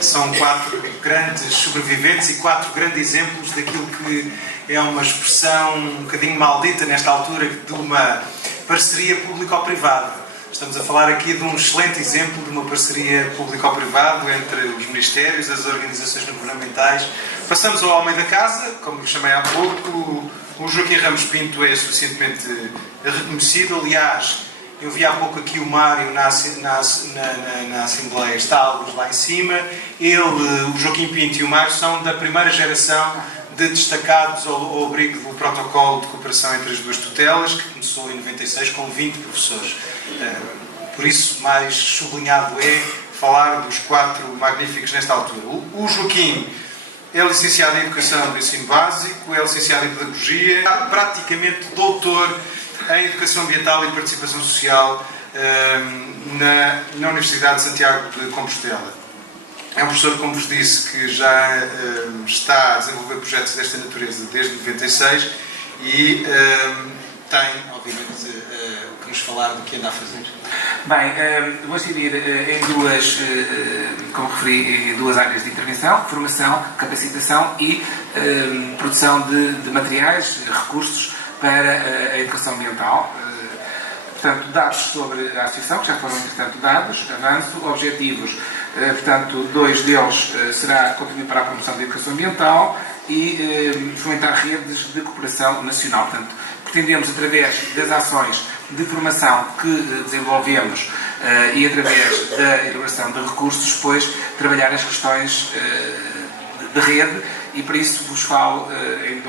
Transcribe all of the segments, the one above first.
São 4 grandes sobreviventes e 4 grandes exemplos daquilo que é uma expressão um bocadinho maldita nesta altura de uma parceria público-privada. Estamos a falar aqui de um excelente exemplo de uma parceria público-privado entre os ministérios, as organizações não governamentais. Passamos ao homem da casa, como lhe chamei há pouco. O Joaquim Ramos Pinto é suficientemente reconhecido. Aliás, eu vi há pouco aqui o Mário na Assembleia, está alguns lá em cima. O Joaquim Pinto e o Mário são da primeira geração de destacados ao abrigo do protocolo de cooperação entre as duas tutelas, que começou em 96 com 20 professores. Por isso, mais sublinhado é falar dos 4 magníficos nesta altura. O Joaquim é licenciado em Educação do Ensino Básico, é licenciado em Pedagogia, é praticamente doutor em Educação Ambiental e Participação Social na Universidade de Santiago de Compostela. É um professor, como vos disse, que já está a desenvolver projetos desta natureza desde 96 e tem, obviamente, o que nos falar do que anda a fazer. Bem, vou dividir em duas, como referi, em 2 áreas de intervenção: formação, capacitação e produção de materiais, recursos para a educação ambiental. Portanto, dados sobre a associação, que já foram, entretanto, dados, avanço, objetivos. Portanto, 2 deles será contribuir para a promoção da educação ambiental e fomentar redes de cooperação nacional. Portanto, pretendemos, através das ações de formação que desenvolvemos e através da elaboração de recursos, depois trabalhar as questões de rede, e para isso vos falo em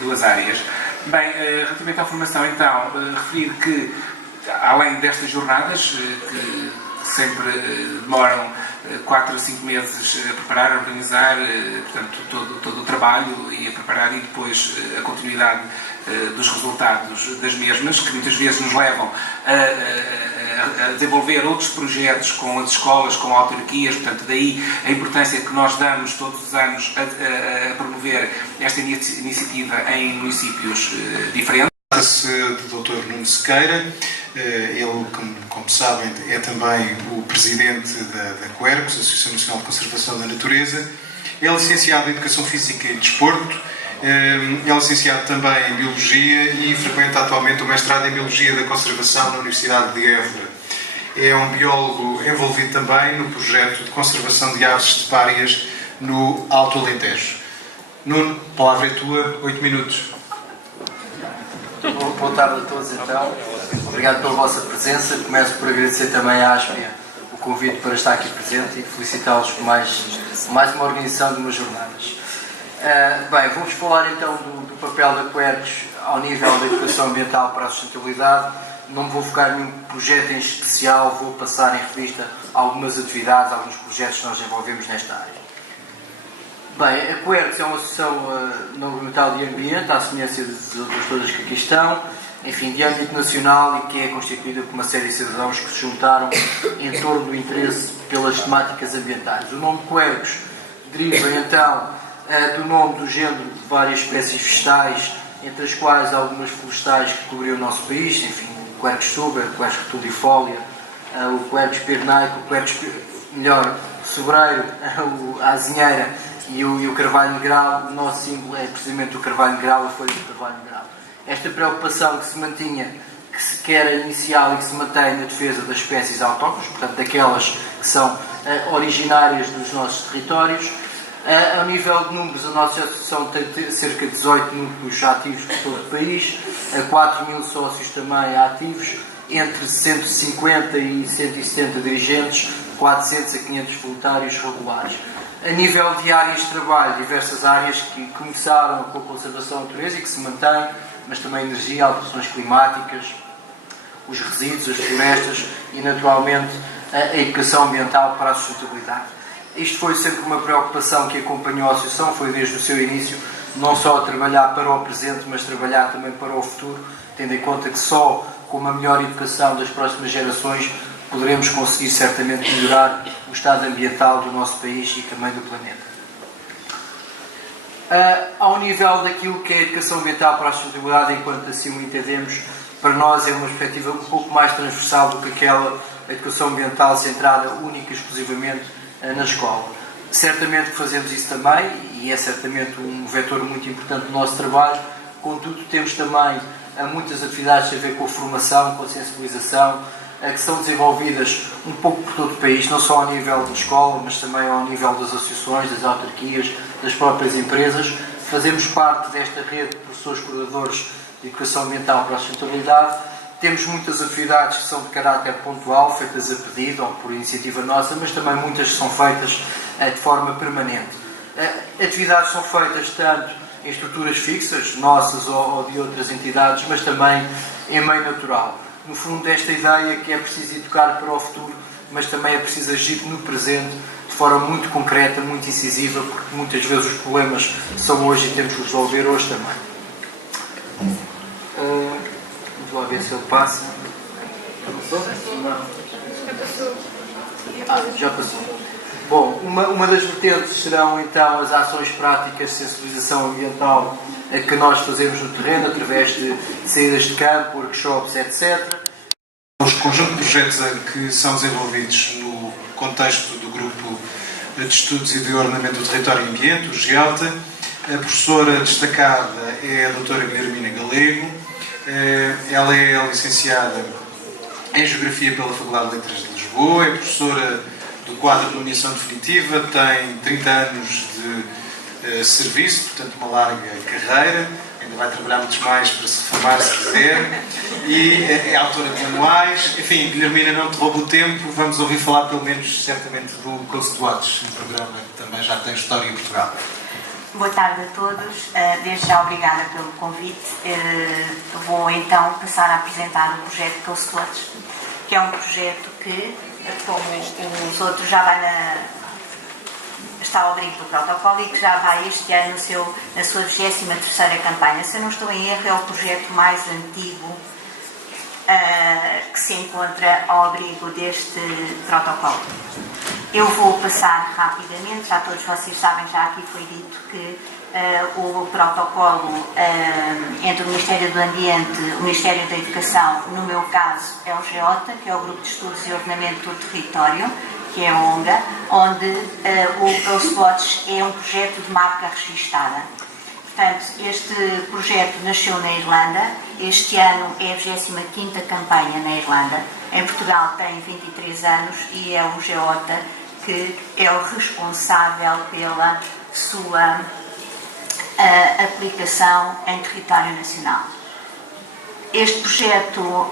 duas áreas. Bem, relativamente à formação, então, referir que, além destas jornadas, que sempre demoram 4 a 5 meses a preparar, a organizar, portanto, todo o trabalho e a preparar, e depois a continuidade dos resultados das mesmas, que muitas vezes nos levam a desenvolver outros projetos com as escolas, com autarquias. Portanto, daí a importância que nós damos todos os anos a promover esta iniciativa em municípios diferentes. Trata-se do Dr. Nuno Sequeira. Ele, como sabem, é também o presidente da Quercus, Associação Nacional de Conservação da Natureza. É licenciado em Educação Física e Desporto. É licenciado também em Biologia e frequenta atualmente o mestrado em Biologia da Conservação na Universidade de Évora. É um biólogo envolvido também no projeto de conservação de aves estepárias no Alto Alentejo. Nuno, a palavra é tua, 8 minutos. Boa tarde a todos, então. Obrigado pela vossa presença. Começo por agradecer também à ASPIA o convite para estar aqui presente e felicitá-los por mais uma organização de umas jornadas. Bem, vou-vos falar então do papel da Quercus ao nível da educação ambiental para a sustentabilidade. Não me vou focar em nenhum projeto em especial, vou passar em revista algumas atividades, alguns projetos que nós desenvolvemos nesta área. Bem, a Quercus é uma associação não governamental de ambiente, à semelhança das outras todas que aqui estão, enfim, de âmbito nacional, e que é constituída por uma série de cidadãos que se juntaram em torno do interesse pelas temáticas ambientais. O nome Quercus deriva então do nome do género de várias espécies vegetais, entre as quais algumas florestais que cobriam o nosso país, enfim, o Quercus tuber, o Quercus retulifólia, o Quercus pernaico, o Quercus, sobreiro, a azinheira e o carvalho negral. O nosso símbolo é precisamente o carvalho negral, a folha do carvalho negral. Esta preocupação que se mantinha, que era inicial e que se mantém na defesa das espécies autóctones, portanto daquelas que são originárias dos nossos territórios. A nível de números, a nossa associação tem cerca de 18 núcleos ativos por todo o país, 4 mil sócios também ativos, entre 150 e 170 dirigentes, 400 a 500 voluntários regulares. A nível de áreas de trabalho, diversas áreas que começaram com a conservação da natureza e que se mantêm, mas também energia, alterações climáticas, os resíduos, as florestas e, naturalmente, a educação ambiental para a sustentabilidade. Isto foi sempre uma preocupação que acompanhou a associação, foi desde o seu início, não só trabalhar para o presente, mas trabalhar também para o futuro, tendo em conta que só com uma melhor educação das próximas gerações poderemos conseguir certamente melhorar o estado ambiental do nosso país e também do planeta. Ao nível daquilo que é a educação ambiental para a sustentabilidade, enquanto assim o entendemos, para nós é uma perspectiva um pouco mais transversal do que aquela a educação ambiental centrada única e exclusivamente na escola. Certamente que fazemos isso também, e é certamente um vetor muito importante do nosso trabalho. Contudo, temos também muitas atividades a ver com a formação, com a sensibilização, que são desenvolvidas um pouco por todo o país, não só ao nível da escola, mas também ao nível das associações, das autarquias, das próprias empresas. Fazemos parte desta rede de professores coordenadores de educação ambiental para a sustentabilidade. Temos muitas atividades que são de caráter pontual, feitas a pedido ou por iniciativa nossa, mas também muitas que são feitas de forma permanente. Atividades são feitas tanto em estruturas fixas, nossas ou de outras entidades, mas também em meio natural. No fundo, esta ideia que é preciso educar para o futuro, mas também é preciso agir no presente de forma muito concreta, muito incisiva, porque muitas vezes os problemas são hoje e temos que resolver hoje também. Vamos lá ver se ele passa. Já passou. Bom, uma das vertentes serão então as ações práticas de sensibilização ambiental que nós fazemos no terreno, através de saídas de campo, workshops, etc. Os conjunto de projetos que são desenvolvidos no contexto do Grupo de Estudos e de Ordenamento do Território e Ambiente, o GEOTA. A professora destacada é a doutora Guilhermina Galego. Ela é licenciada em Geografia pela Faculdade de Letras de Lisboa, é professora do quadro de nomeação definitiva, tem 30 anos de serviço, portanto uma larga carreira, ainda vai trabalhar muitos mais para se formar se quiser, e é autora de manuais. Enfim, Guilhermina, não te roubo o tempo, vamos ouvir falar pelo menos certamente do Coast Watch, um programa que também já tem história em Portugal. Boa tarde a todos, desde já obrigada pelo convite. Vou então passar a apresentar o projeto Coast Watch, que é um projeto que, como os outros, está ao abrigo do protocolo e que já vai este ano na sua 23ª campanha. Se eu não estou em erro, é o projeto mais antigo que se encontra ao abrigo deste protocolo. Eu vou passar rapidamente, já todos vocês sabem, já aqui foi dito que o protocolo entre o Ministério do Ambiente, o Ministério da Educação, no meu caso é o GEOTA, que é o Grupo de Estudos e Ordenamento do Território, que é a ONGA, onde o Coast Watch é um projeto de marca registada. Portanto, este projeto nasceu na Irlanda, este ano é a 25ª campanha na Irlanda. Em Portugal tem 23 anos e é o GEOTA que é o responsável pela sua aplicação em território nacional. Este projeto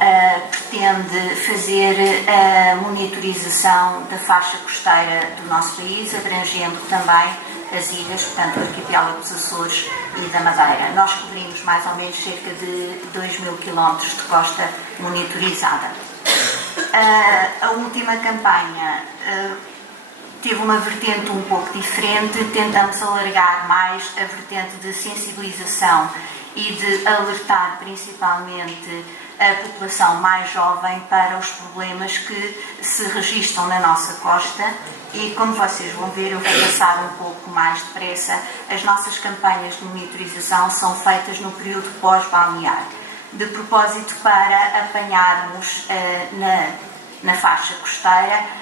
pretende fazer a monitorização da faixa costeira do nosso país, abrangendo também as ilhas, portanto o arquipélago dos Açores e da Madeira. Nós cobrimos mais ou menos cerca de 2.000 km de costa monitorizada. A última campanha teve uma vertente um pouco diferente, tentamos alargar mais a vertente de sensibilização e de alertar principalmente a população mais jovem para os problemas que se registram na nossa costa e, como vocês vão ver, eu vou passar um pouco mais depressa, as nossas campanhas de monitorização são feitas no período pós-balnear, de propósito para apanharmos na faixa costeira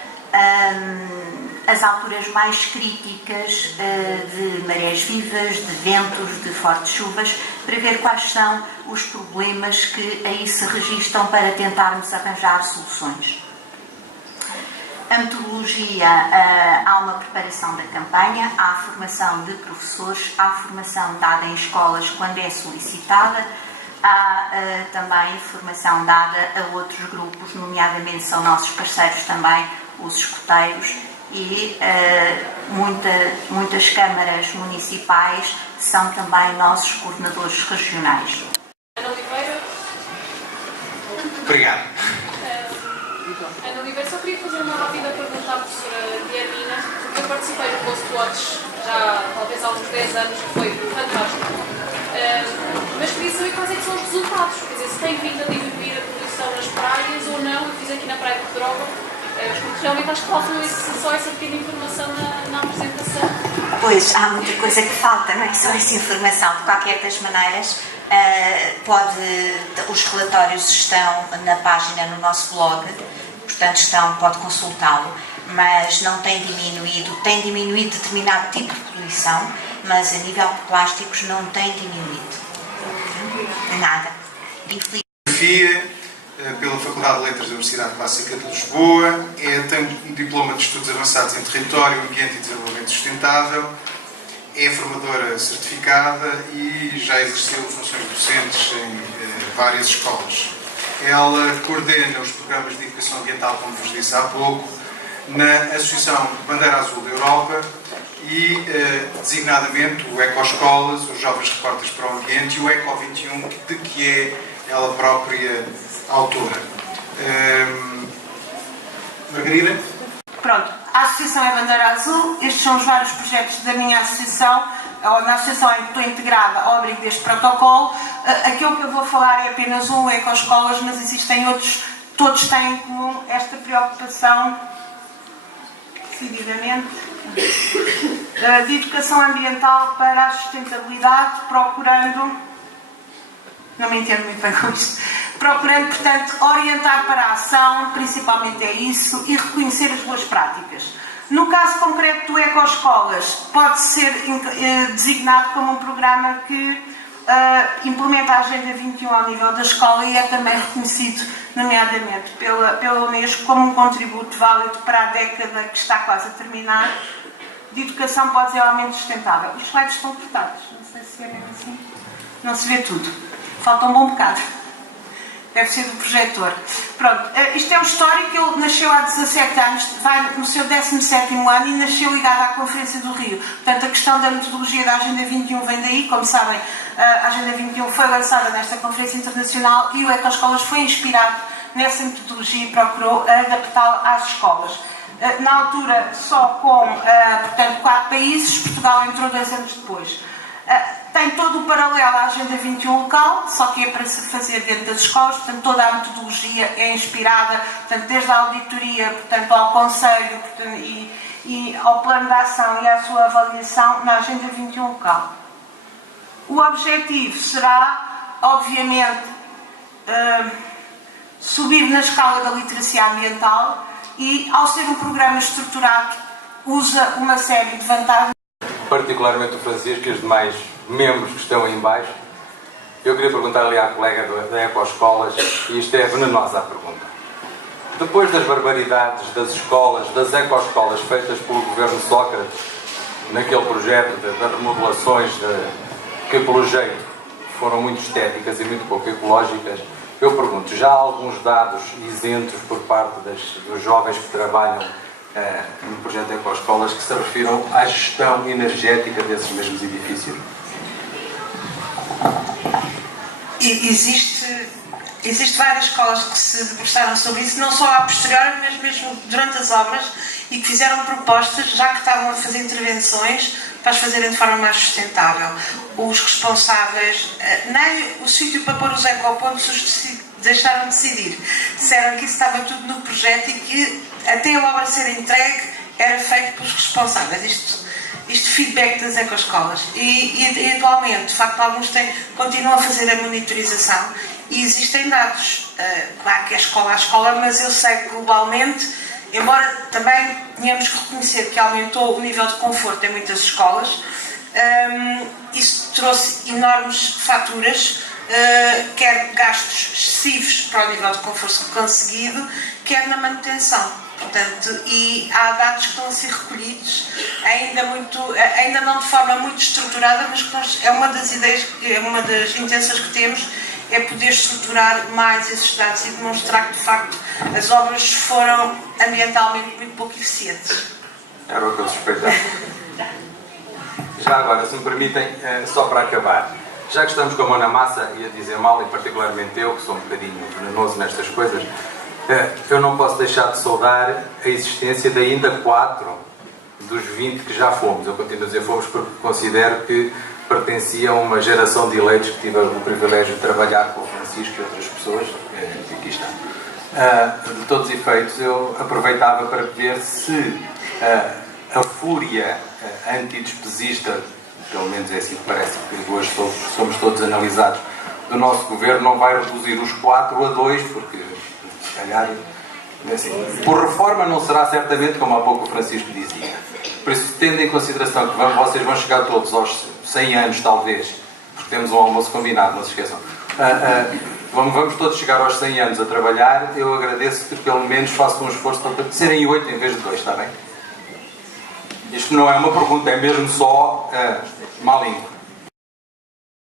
as alturas mais críticas de marés vivas, de ventos, de fortes chuvas, para ver quais são os problemas que aí se registram para tentarmos arranjar soluções. A metodologia, há uma preparação da campanha, há a formação de professores, há a formação dada em escolas quando é solicitada, há também formação dada a outros grupos, nomeadamente são nossos parceiros também, os escoteiros, e muitas câmaras municipais são também nossos coordenadores regionais. Ana Oliveira. Obrigado. Ana Oliveira, só queria fazer uma rápida pergunta à professora Guilhermina, porque eu participei do Coast Watch já talvez há uns 10 anos, que foi fantástico. Mas queria saber quais é que são os resultados, quer dizer, se tem vindo a diminuir a poluição nas praias ou não. Eu fiz aqui na Praia de Pedrógão, porque realmente acho que falta só essa pequena informação na apresentação. Pois, há muita coisa que falta, não é só essa informação. De qualquer das maneiras, os relatórios estão na página, no nosso blog, portanto pode consultá-lo, mas não tem diminuído determinado tipo de poluição, mas a nível de plásticos não tem diminuído. Nada. Infelizmente. Pela Faculdade de Letras da Universidade Clássica de Lisboa, tem um diploma de Estudos Avançados em Território, Ambiente e Desenvolvimento Sustentável, é formadora certificada e já exerceu funções docentes em várias escolas. Ela coordena os programas de educação ambiental, como vos disse há pouco, na Associação Bandeira Azul da Europa e, designadamente, o Ecoescolas, os Jovens Repórteres para o Ambiente e o Eco 21, de que é ela própria autora. Margarida? Pronto, a Associação é Bandeira Azul, estes são os vários projetos da minha associação, ou na associação em que estou integrada ao abrigo deste protocolo. Aquilo que eu vou falar é apenas um, Ecoescolas, mas existem outros, todos têm em comum esta preocupação, decididamente, de educação ambiental para a sustentabilidade, procurando, não me entendo muito bem com isto, procurando, portanto, orientar para a ação, principalmente é isso, e reconhecer as boas práticas. No caso concreto do Ecoescolas, pode ser designado como um programa que implementa a Agenda 21 ao nível da escola e é também reconhecido, nomeadamente, pela Unesco como um contributo válido para a década que está quase a terminar, de educação para o desenvolvimento sustentável. Os slides estão cortados, não sei se é assim, não se vê tudo, falta um bom bocado. Deve ser do projetor. Pronto, isto é um histórico, ele nasceu há 17 anos, vai no seu 17º ano e nasceu ligado à Conferência do Rio. Portanto, a questão da metodologia da Agenda 21 vem daí. Como sabem, a Agenda 21 foi lançada nesta Conferência Internacional e o Ecoescolas foi inspirado nessa metodologia e procurou adaptá-la às escolas. Na altura, só com, portanto, 4 países, Portugal entrou 2 anos depois. Tem todo o paralelo à Agenda 21 local, só que é para se fazer dentro das escolas, portanto toda a metodologia é inspirada, portanto, desde a auditoria, portanto, ao conselho, portanto, e ao plano de ação e à sua avaliação na Agenda 21 local. O objetivo será, obviamente, subir na escala da literacia ambiental e, ao ser um programa estruturado, usa uma série de vantagens. Particularmente o Francisco e os demais membros que estão aí em baixo. Eu queria perguntar ali à colega da Ecoescolas, e isto é venenosa a pergunta. Depois das barbaridades das escolas, das Ecoescolas feitas pelo governo Sócrates, naquele projeto das remodelações que, pelo jeito, foram muito estéticas e muito pouco ecológicas, eu pergunto, já há alguns dados isentos por parte dos jovens que trabalham no projeto Ecoescolas que se refiram à gestão energética desses mesmos edifícios? Existe várias escolas que se debruçaram sobre isso, não só a posteriori, mas mesmo durante as obras, e que fizeram propostas, já que estavam a fazer intervenções, para as fazerem de forma mais sustentável. Os responsáveis, nem o sítio para pôr os ecopontos deixaram de decidir. Disseram que isso estava tudo no projeto e que até a obra ser entregue era feito pelos responsáveis. Isto feedback das Ecoescolas. E atualmente, de facto, alguns continuam a fazer a monitorização e existem dados. Claro que é escola a escola, mas eu sei que globalmente, embora também tenhamos que reconhecer que aumentou o nível de conforto em muitas escolas, isso trouxe enormes faturas, quer gastos excessivos para o nível de conforto conseguido, quer na manutenção. Portanto, e há dados que estão a ser recolhidos, ainda não de forma muito estruturada, mas que é uma das ideias, é uma das intenções que temos, é poder estruturar mais esses dados e demonstrar que, de facto, as obras foram ambientalmente muito pouco eficientes. Era o que eu suspeitava. Já agora, se me permitem, só para acabar, já que estamos com a mão na massa e a dizer mal, e particularmente eu, que sou um bocadinho venenoso nestas coisas, eu não posso deixar de saudar a existência de ainda 4 dos 20 que já fomos. Eu continuo a dizer fomos porque considero que pertencia a uma geração de eleitos que tive o privilégio de trabalhar com o Francisco e outras pessoas, que aqui estão. De todos os efeitos, eu aproveitava para ver se a fúria antidespesista, pelo menos é assim que parece, que hoje somos todos analisados, do nosso governo não vai reduzir os 4 a 2, porque se calhar Assim, por reforma não será certamente, como há pouco o Francisco dizia. Por isso, tendo em consideração que vocês vão chegar todos aos 100 anos, talvez, porque temos um almoço combinado, não se esqueçam. Vamos todos chegar aos 100 anos a trabalhar. Eu agradeço que pelo menos façam um esforço para serem 8 em vez de 2, está bem? Isto não é uma pergunta, é mesmo só malinho.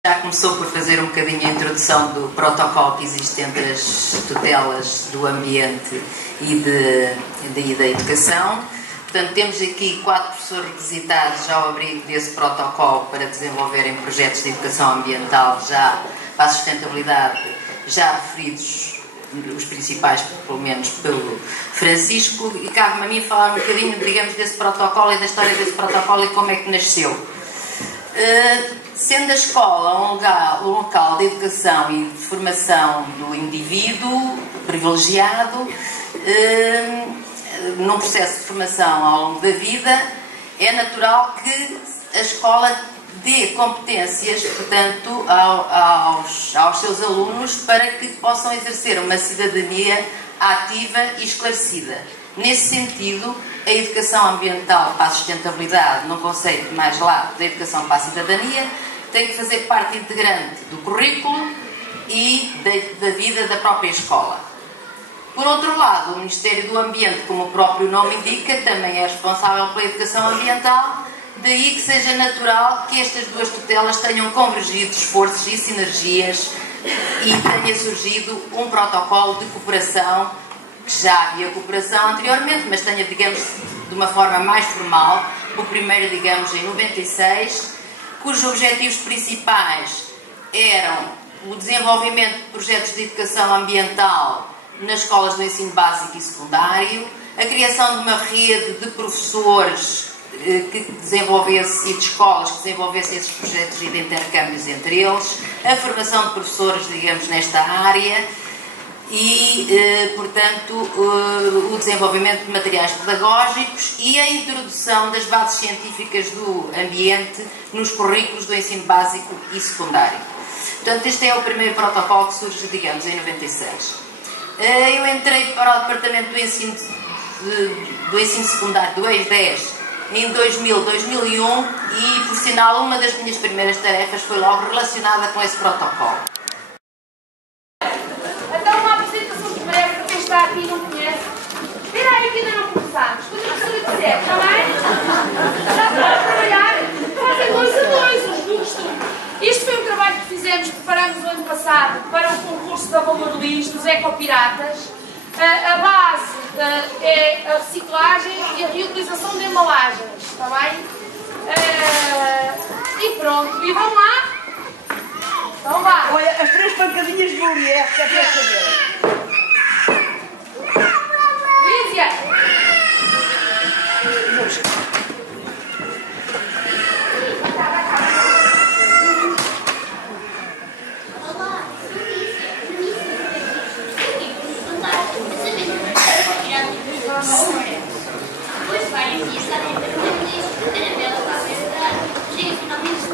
Já começou por fazer um bocadinho a introdução do protocolo que existe entre as tutelas do ambiente e da educação. Portanto, temos aqui 4 professores requisitados ao abrigo desse protocolo para desenvolverem projetos de educação ambiental já para a sustentabilidade, já referidos, os principais, pelo menos, pelo Francisco, e cabe-me a mim falar um bocadinho, digamos, desse protocolo e da história desse protocolo e como é que nasceu. Sendo a escola um local de educação e de formação do indivíduo privilegiado, num processo de formação ao longo da vida, é natural que a escola dê competências, portanto, aos seus alunos para que possam exercer uma cidadania ativa e esclarecida. Nesse sentido, a educação ambiental para a sustentabilidade, num conceito mais lato da educação para a cidadania, tem que fazer parte integrante do currículo e da vida da própria escola. Por outro lado, o Ministério do Ambiente, como o próprio nome indica, também é responsável pela educação ambiental, daí que seja natural que estas duas tutelas tenham convergido esforços e sinergias e tenha surgido um protocolo de cooperação, que já havia cooperação anteriormente, mas tenha, digamos, de uma forma mais formal, o primeiro, digamos, em 96, cujos objetivos principais eram o desenvolvimento de projetos de educação ambiental nas escolas do ensino básico e secundário, a criação de uma rede de professores que desenvolvesse, e de escolas que desenvolvessem esses projetos e de intercâmbios entre eles, a formação de professores, digamos, nesta área e, portanto, o desenvolvimento de materiais pedagógicos e a introdução das bases científicas do ambiente nos currículos do ensino básico e secundário. Portanto, este é o primeiro protocolo que surge, digamos, em 96. Eu entrei para o Departamento do Ensino Secundário do ex-10 em 2000, 2001 e, por sinal, uma das minhas primeiras tarefas foi logo relacionada com esse protocolo. Então, uma apresentação de breve para quem está aqui e não conhece. Espera aí que ainda não começámos. Quando a professora disser, está bem? Já está a trabalhar. Fazem 2 a 2, os do costume. Este foi um trabalho que fizemos, preparamos o ano passado para o concurso da Valor Luís, dos Ecopiratas. A base é a reciclagem e a reutilização de embalagens, está bem? E pronto, e vamos lá? Então vá! Olha, as 3 pancadinhas de Bolívar, que é para saber. Lídia! Depois vários dias sabem para o a Anabela está a ver chega finalmente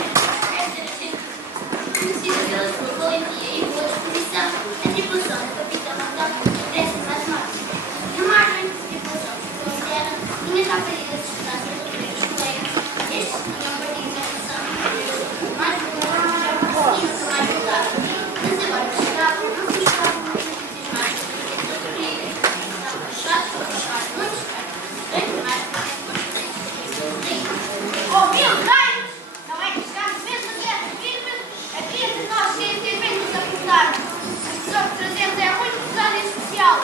conhecida pela sua valentia e boa disposição, a tripulação do capitão Antônio desce às margens. Na margem da tripulação ficou a terra, tinha já perdido as distâncias dos primeiros colegas. Estes tinham partido na direção do mais popular, já conseguiam ser mais voltar. Mas agora que chegavam, não se estavam muito entusiasmados porque as suas brigas estavam fechados por passar muitos oh, meu Deus! Não é que chegamos mesmo a terra firme? Aqui entre nós, sem ter bem nos apontar. A pessoa que trazemos é muito pesada e especial.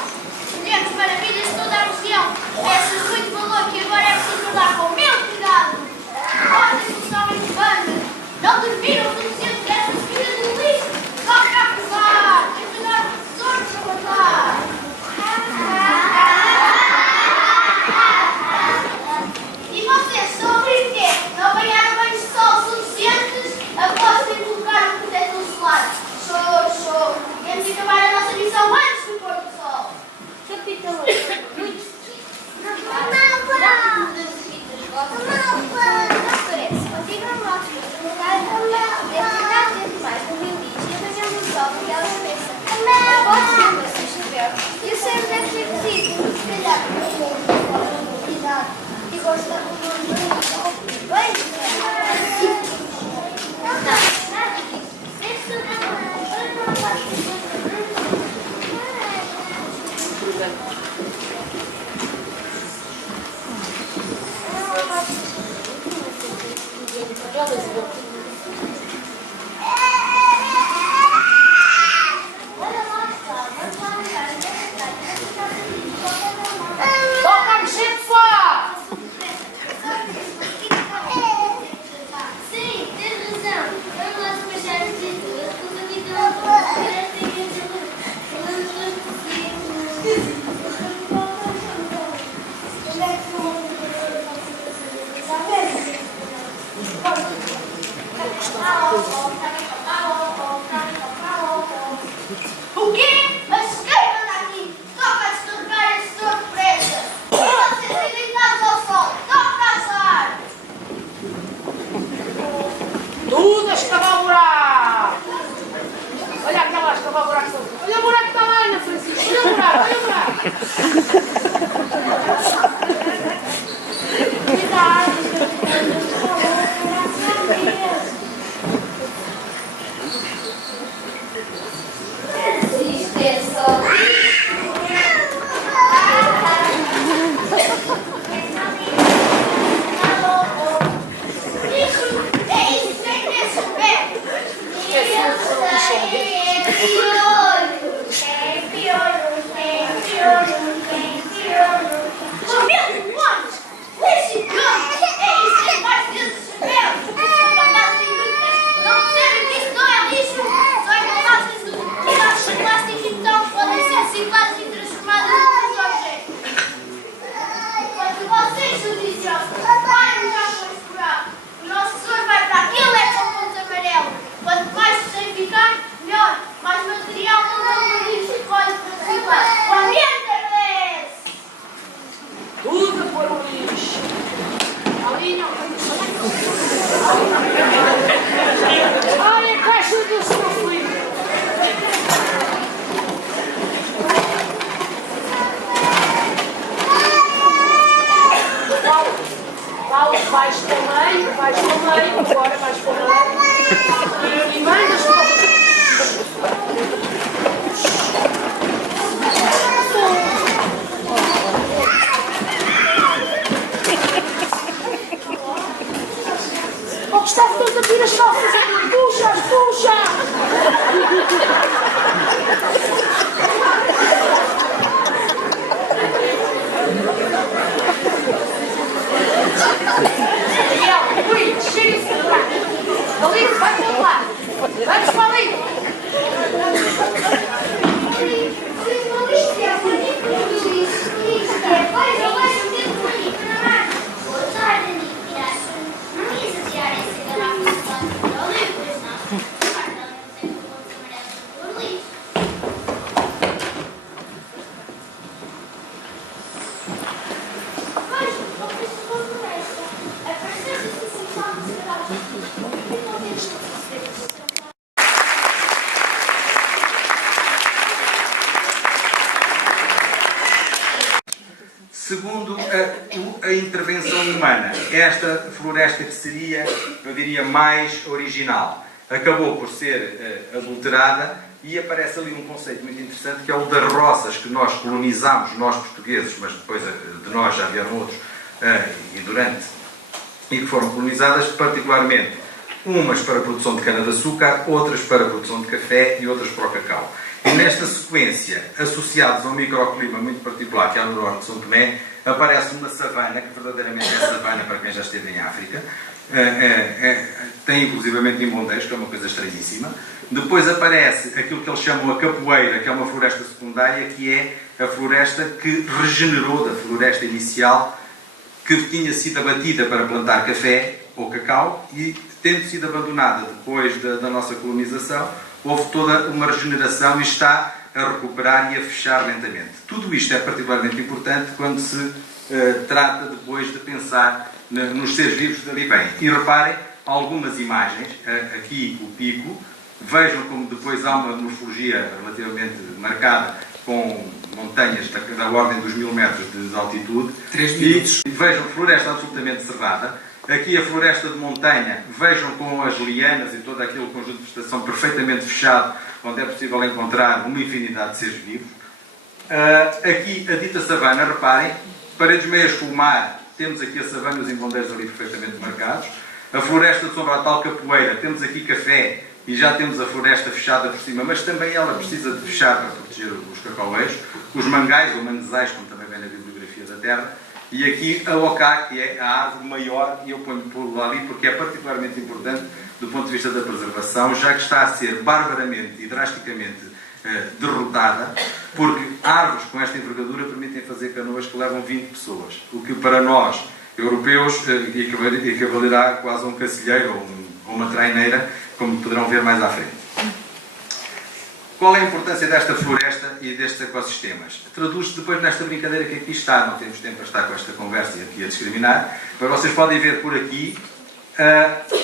Escolhemos maravilhas de toda a região. Peças de muito valor que agora é preciso guardar com meu cuidado. Ordem que estão em banda. Não dormiram o suficiente desta subida de lixo. Só para provar. Ensinar o professor para matar. E vocês sobre o quê? Não ganharam banhos de sol suficientes? Após ter colocar um protetor solar. Show. Temos de acabar a nossa missão antes do pôr do sol. Capitão, muito não parece. Continua a O quê? Mas quem manda aqui? Toca a destorgar esse surpresa! Vocês deitados ao sol! Toca a azar! Tudo a escavar buraco! Olha aquela a escavar buraco. Olha o buraco que está lá, Ana Francisco! Olha o buraco, olha o buraco! Isto é só... Vais para o meio, agora vais para o meio e mandas para o Oh, Gustavo, estamos a pedir as calças! Puxa! Daniel, ui, cheira-se de buraco. Dalito, vai para lá. Vamos para ali. Segundo a intervenção humana, esta floresta que seria, eu diria, mais original, acabou por ser adulterada e aparece ali um conceito muito interessante que é o das roças que nós colonizámos, nós portugueses, mas depois de nós já vieram outros, e que foram colonizadas particularmente, umas para a produção de cana-de-açúcar, outras para a produção de café e outras para o cacau. E nesta sequência, associados a um microclima muito particular, que é no norte de São Tomé, aparece uma savana, que verdadeiramente é savana para quem já esteve em África, tem inclusivamente imbondeiros, que é uma coisa estranhíssima. Depois aparece aquilo que eles chamam a capoeira, que é uma floresta secundária, que é a floresta que regenerou da floresta inicial, que tinha sido abatida para plantar café ou cacau, e tendo sido abandonada depois da nossa colonização, houve toda uma regeneração e está a recuperar e a fechar lentamente. Tudo isto é particularmente importante quando se trata depois de pensar nos seres vivos que dali vêm. E reparem algumas imagens, aqui o pico, vejam como depois há uma morfologia relativamente marcada com montanhas da ordem dos 1000 metros de altitude. 3 minutos. E vejam floresta absolutamente cerrada. Aqui a floresta de montanha, vejam com as lianas e todo aquele conjunto de vegetação perfeitamente fechado, onde é possível encontrar uma infinidade de seres vivos. Aqui a dita savana, reparem, paredes meias com o mar, temos aqui a savana e os imbondeiros ali perfeitamente marcados. A floresta de sombra a tal capoeira, temos aqui café e já temos a floresta fechada por cima, mas também ela precisa de fechar para proteger os cacaueiros. Os mangais, ou manguezais, como também vem na bibliografia da terra. E aqui a ocá, que é a árvore maior, e eu ponho por ali porque é particularmente importante do ponto de vista da preservação, já que está a ser barbaramente e drasticamente derrotada, porque árvores com esta envergadura permitem fazer canoas que levam 20 pessoas, o que para nós, europeus, equivalerá quase a um cacilheiro ou uma traineira, como poderão ver mais à frente. Qual é a importância desta floresta e destes ecossistemas? Traduz-se depois nesta brincadeira que aqui está, não temos tempo para estar com esta conversa e aqui a discriminar, mas vocês podem ver por aqui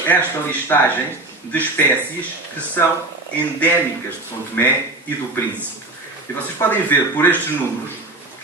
esta listagem de espécies que são endémicas de São Tomé e do Príncipe. E vocês podem ver por estes números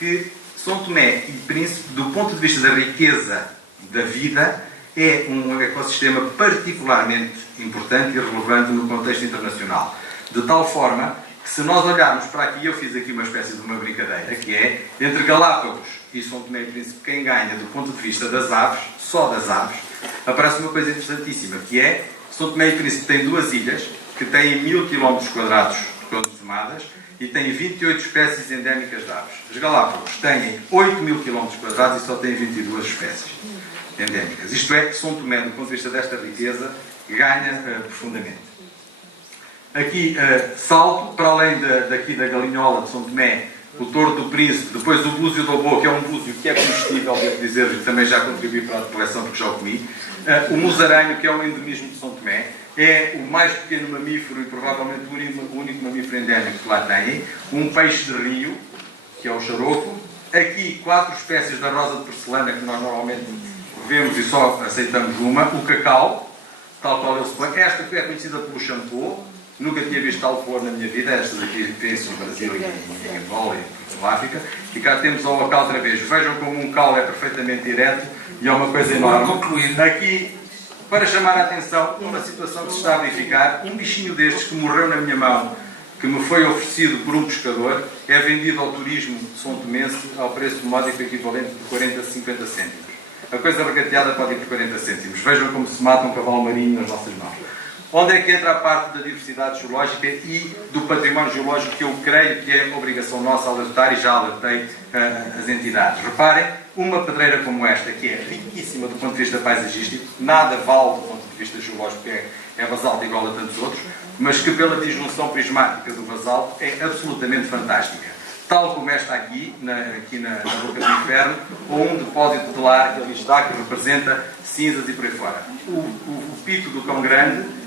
que São Tomé e Príncipe, do ponto de vista da riqueza da vida, é um ecossistema particularmente importante e relevante no contexto internacional. De tal forma que, se nós olharmos para aqui, eu fiz aqui uma espécie de uma brincadeira, que é, entre Galápagos e São Tomé e Príncipe, quem ganha do ponto de vista das aves, só das aves, aparece uma coisa interessantíssima, que é, São Tomé e Príncipe tem 2 ilhas, que têm 1000 km² de tomadas, e tem 28 espécies endémicas de aves. As Galápagos têm 8.000 km² e só têm 22 espécies endémicas. Isto é, São Tomé, do ponto de vista desta riqueza, ganha profundamente. Aqui, salto, para além daqui da galinhola de São Tomé, o touro do príncipe, depois o búzio do Obo, que é um búzio que é comestível, devo dizer, que também já contribuí para a coleção porque já o comi. O musaranho, que é um endemismo de São Tomé, é o mais pequeno mamífero e provavelmente o único mamífero endémico que lá tem. Um peixe de rio, que é o xaroco. Aqui 4 espécies da rosa de porcelana, que nós normalmente vemos e só aceitamos uma. O cacau, tal qual ele se põe. Esta que é conhecida pelo shampoo. Nunca tinha visto tal flor na minha vida. Estas aqui penso no Brasil, em Angola e na África. E cá temos o cal outra vez. Vejam como um caule é perfeitamente direto e é uma coisa enorme. Aqui, para chamar a atenção, uma situação que se está a verificar, um bichinho destes que morreu na minha mão, que me foi oferecido por um pescador, é vendido ao turismo de São Tomense ao preço módico equivalente de 40 a 50 cêntimos. A coisa regateada pode ir por 40 cêntimos. Vejam como se mata um cavalo marinho nas nossas mãos. Onde é que entra a parte da diversidade geológica e do património geológico que eu creio que é obrigação nossa alertar, e já alertei as entidades. Reparem, uma pedreira como esta, que é riquíssima do ponto de vista paisagístico, nada vale do ponto de vista geológico, é basalto igual a tantos outros, mas que pela disjunção prismática do basalto é absolutamente fantástica. Tal como esta aqui na boca do inferno, ou um depósito de lar que ali está, que representa cinzas e por aí fora. O pico do Cão Grande,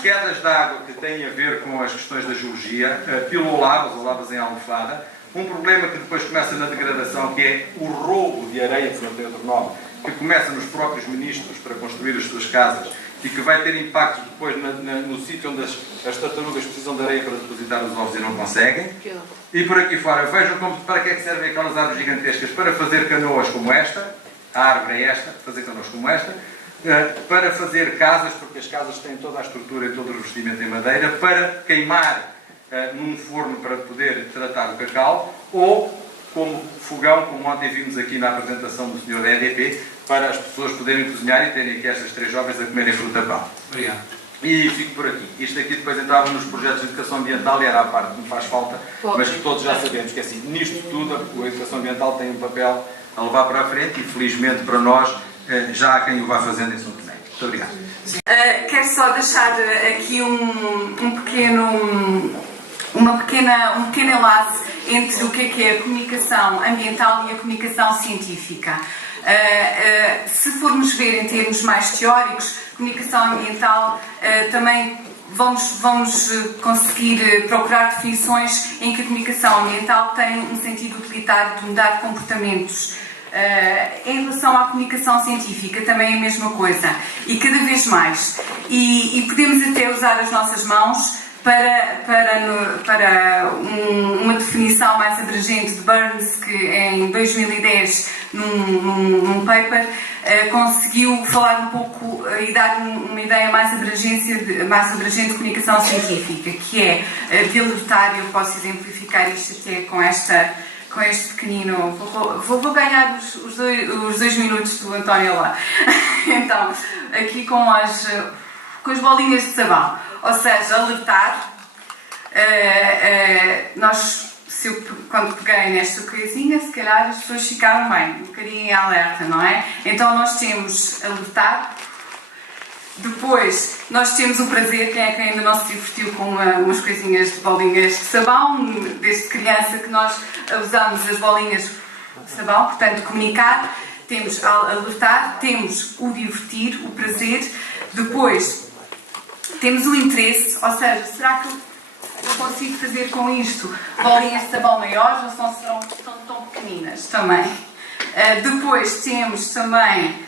quedas de água que têm a ver com as questões da geologia, pilolavas ou lavas em almofada, um problema que depois começa na degradação, que é o roubo de areia, que não tem outro nome, que começa nos próprios ministros para construir as suas casas e que vai ter impacto depois no sítio onde as tartarugas precisam de areia para depositar os ovos e não conseguem. E por aqui fora, vejam para que é que servem aquelas árvores gigantescas, para fazer canoas como esta, a árvore é esta, fazer canoas como esta, para fazer casas, porque as casas têm toda a estrutura e todo o revestimento em madeira, para queimar num forno para poder tratar o cacau, ou como fogão, como ontem vimos aqui na apresentação do senhor da EDP, para as pessoas poderem cozinhar e terem aqui estas 3 jovens a comerem fruta-pão. Obrigado. E fico por aqui. Isto aqui depois entrava nos projetos de educação ambiental e era a parte que me faz falta, mas que todos já sabemos que assim, nisto tudo a educação ambiental tem um papel a levar para a frente e felizmente para nós já há quem o vá fazendo em São Tomé. Muito obrigado. Quero só deixar aqui um pequeno enlace entre o que é a comunicação ambiental e a comunicação científica. Se formos ver em termos mais teóricos, comunicação ambiental também vamos conseguir procurar definições em que a comunicação ambiental tem um sentido utilitário de mudar de comportamentos. Em relação à comunicação científica também é a mesma coisa e cada vez mais e podemos até usar as nossas mãos para uma definição mais abrangente de Burns, que em 2010 num paper conseguiu falar um pouco e dar uma ideia mais abrangente de comunicação científica, que é de alertar. Eu posso exemplificar isto até com este pequenino. Vou ganhar os 2 minutos do António lá. Então, aqui com as bolinhas de sabão. Ou seja, alertar. Quando peguei nesta coisinha, se calhar as pessoas ficaram bem, um bocadinho em alerta, não é? Então nós temos alertar, Depois, nós temos o prazer, quem é que ainda não se divertiu com umas coisinhas de bolinhas de sabão, desde criança que nós usamos as bolinhas de sabão, portanto, comunicar, temos alertar, temos o divertir, o prazer, depois temos o interesse, ou seja, será que eu consigo fazer com isto bolinhas de sabão maiores ou são tão pequeninas também? Depois temos também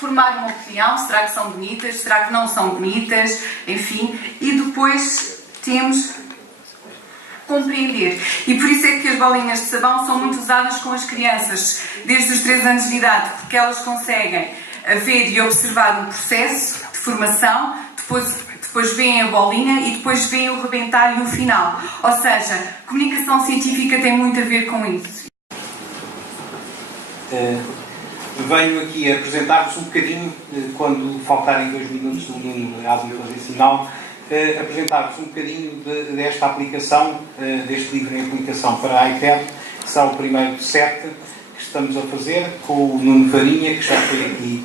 formar uma opinião, será que são bonitas, será que não são bonitas, enfim, e depois temos compreender. E por isso é que as bolinhas de sabão são muito usadas com as crianças, desde os 3 anos de idade, porque elas conseguem ver e observar um processo de formação, depois veem a bolinha e depois veem o rebentar e o final. Ou seja, comunicação científica tem muito a ver com isso. Venho aqui apresentar-vos um bocadinho, quando faltarem 2 minutos do Nuno à defesa sinal, apresentar-vos um bocadinho desta aplicação, deste livro em aplicação para a iPad, que são o primeiro de 7 que estamos a fazer, com o Nuno Farinha, que já foi aqui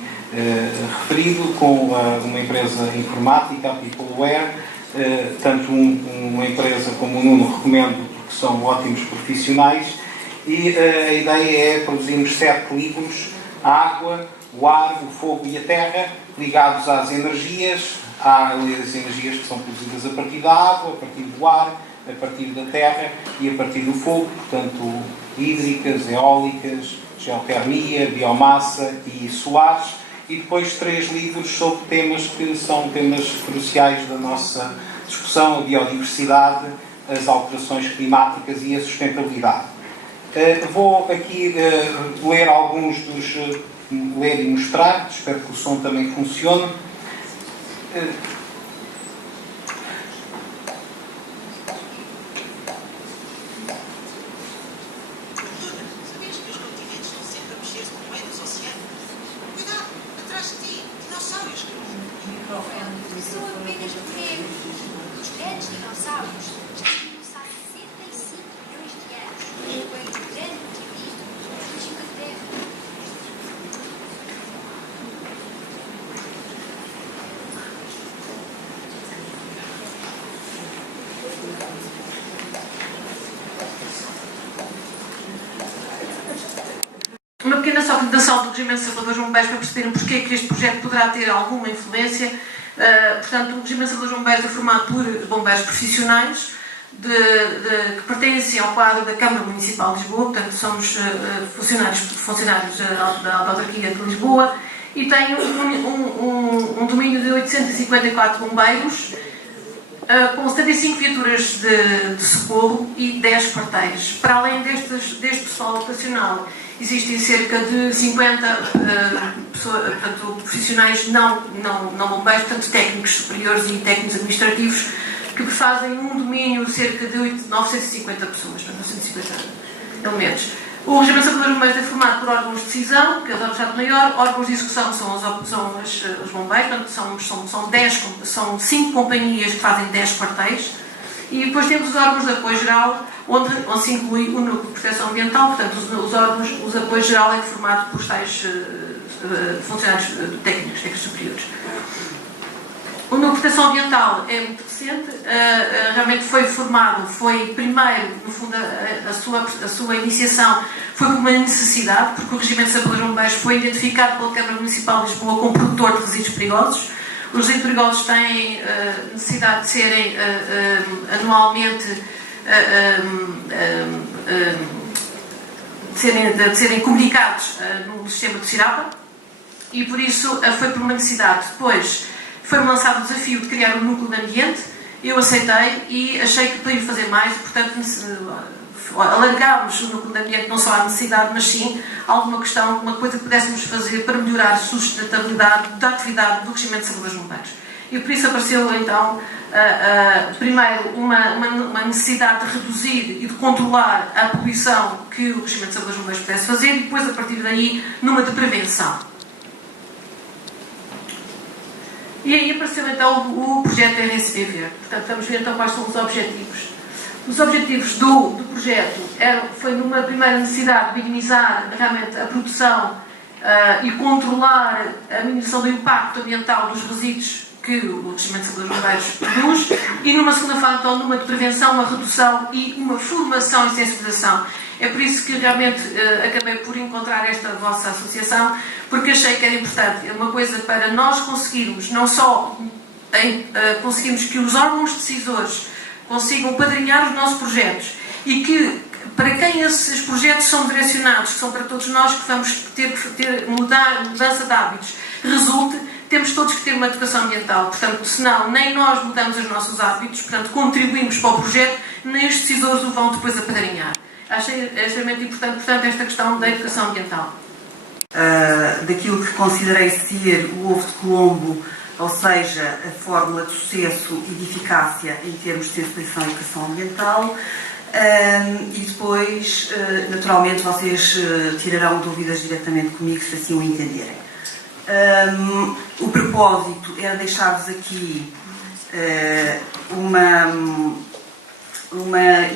referido, com uma empresa informática, a Peopleware, tanto uma empresa como o Nuno recomendo, porque são ótimos profissionais, e a ideia é produzirmos 7 livros: a água, o ar, o fogo e a terra, ligados às energias. Há as energias que são produzidas a partir da água, a partir do ar, a partir da terra e a partir do fogo, portanto, hídricas, eólicas, geotermia, biomassa e solares. E depois 3 livros sobre temas que são temas cruciais da nossa discussão: a biodiversidade, as alterações climáticas e a sustentabilidade. Vou aqui ler alguns dos... ler e mostrar, espero que o som também funcione. Sabias que os continentes estão sempre a mexer-se com o meio dos oceanos? Cuidado, atrás de ti, dinossauros. São apenas bonecos. Os grandes dinossauros já vivem há 65 milhões de anos, enquanto o grande meteorito surgiu da Terra. Uma pequena só apresentação do Regimento Salvador João Bombeiros para perceberem porque é que este projeto poderá ter alguma influência. Portanto, o Regimento Salvador João Bombeiros é formado por bombeiros profissionais que pertencem ao quadro da Câmara Municipal de Lisboa, portanto somos funcionários da autarquia de Lisboa, e tem um domínio de 854 bombeiros, com 75 viaturas de socorro e 10 quartéis. Para além deste pessoal operacional, existem cerca de 50 profissionais não bombeiros, portanto técnicos superiores e técnicos administrativos, que fazem um domínio de cerca de 950 pessoas, portanto 950 elementos. O Regimento Salvador Bombeiros é formado por órgãos de decisão, que é o Estado-Maior, órgãos de execução são os bombeiros, portanto são 5 companhias que fazem 10 quartéis, e depois temos os órgãos de apoio geral, onde se inclui o núcleo de proteção ambiental, portanto os de apoio geral é formado por tais funcionários técnicos superiores. O núcleo de proteção ambiental é muito recente, realmente foi primeiro, no fundo, a sua iniciação foi por uma necessidade, porque o Regimento Salvador Bombeiros foi identificado pela Câmara Municipal de Lisboa como produtor de resíduos perigosos. Os resíduos perigosos têm necessidade de serem anualmente de serem comunicados no sistema de CIRAPA, e por isso foi por uma necessidade. Depois foi-me lançado o desafio de criar um núcleo de ambiente, eu aceitei e achei que podíamos fazer mais, e portanto alargámos o núcleo de ambiente não só à necessidade, mas sim alguma coisa que pudéssemos fazer para melhorar a sustentabilidade da atividade do Regimento Salvador Bombeiros. E por isso apareceu então primeiro uma necessidade de reduzir e de controlar a poluição que o Regimento Salvador Bombeiros pudesse fazer, e depois, a partir daí, numa de prevenção. E aí apareceu então o projeto RSB Verde. Portanto, vamos ver então quais são os objetivos. Os objetivos do projeto foi numa primeira necessidade de minimizar realmente a produção e controlar a minimização do impacto ambiental dos resíduos que o Regimento de Saúde dos Bombeiros produz, e numa segunda fase, então, numa prevenção, uma redução e uma formação e sensibilização. É por isso que realmente acabei por encontrar esta vossa associação, porque achei que era importante, uma coisa para nós conseguirmos, não só conseguirmos que os órgãos decisores consigam padrinhar os nossos projetos, e que, para quem esses projetos são direcionados, que são para todos nós que vamos ter que mudança de hábitos, resulte, temos todos que ter uma educação ambiental. Portanto, senão nem nós mudamos os nossos hábitos, portanto, contribuímos para o projeto, nem os decisores o vão depois apadrinhar. Achei extremamente importante, portanto, esta questão da educação ambiental. Daquilo que considerei ser o ovo de Colombo, ou seja, a fórmula de sucesso e de eficácia em termos de sensibilização e educação ambiental. E depois, naturalmente, vocês tirarão dúvidas diretamente comigo, se assim o entenderem. O propósito era deixar-vos aqui uma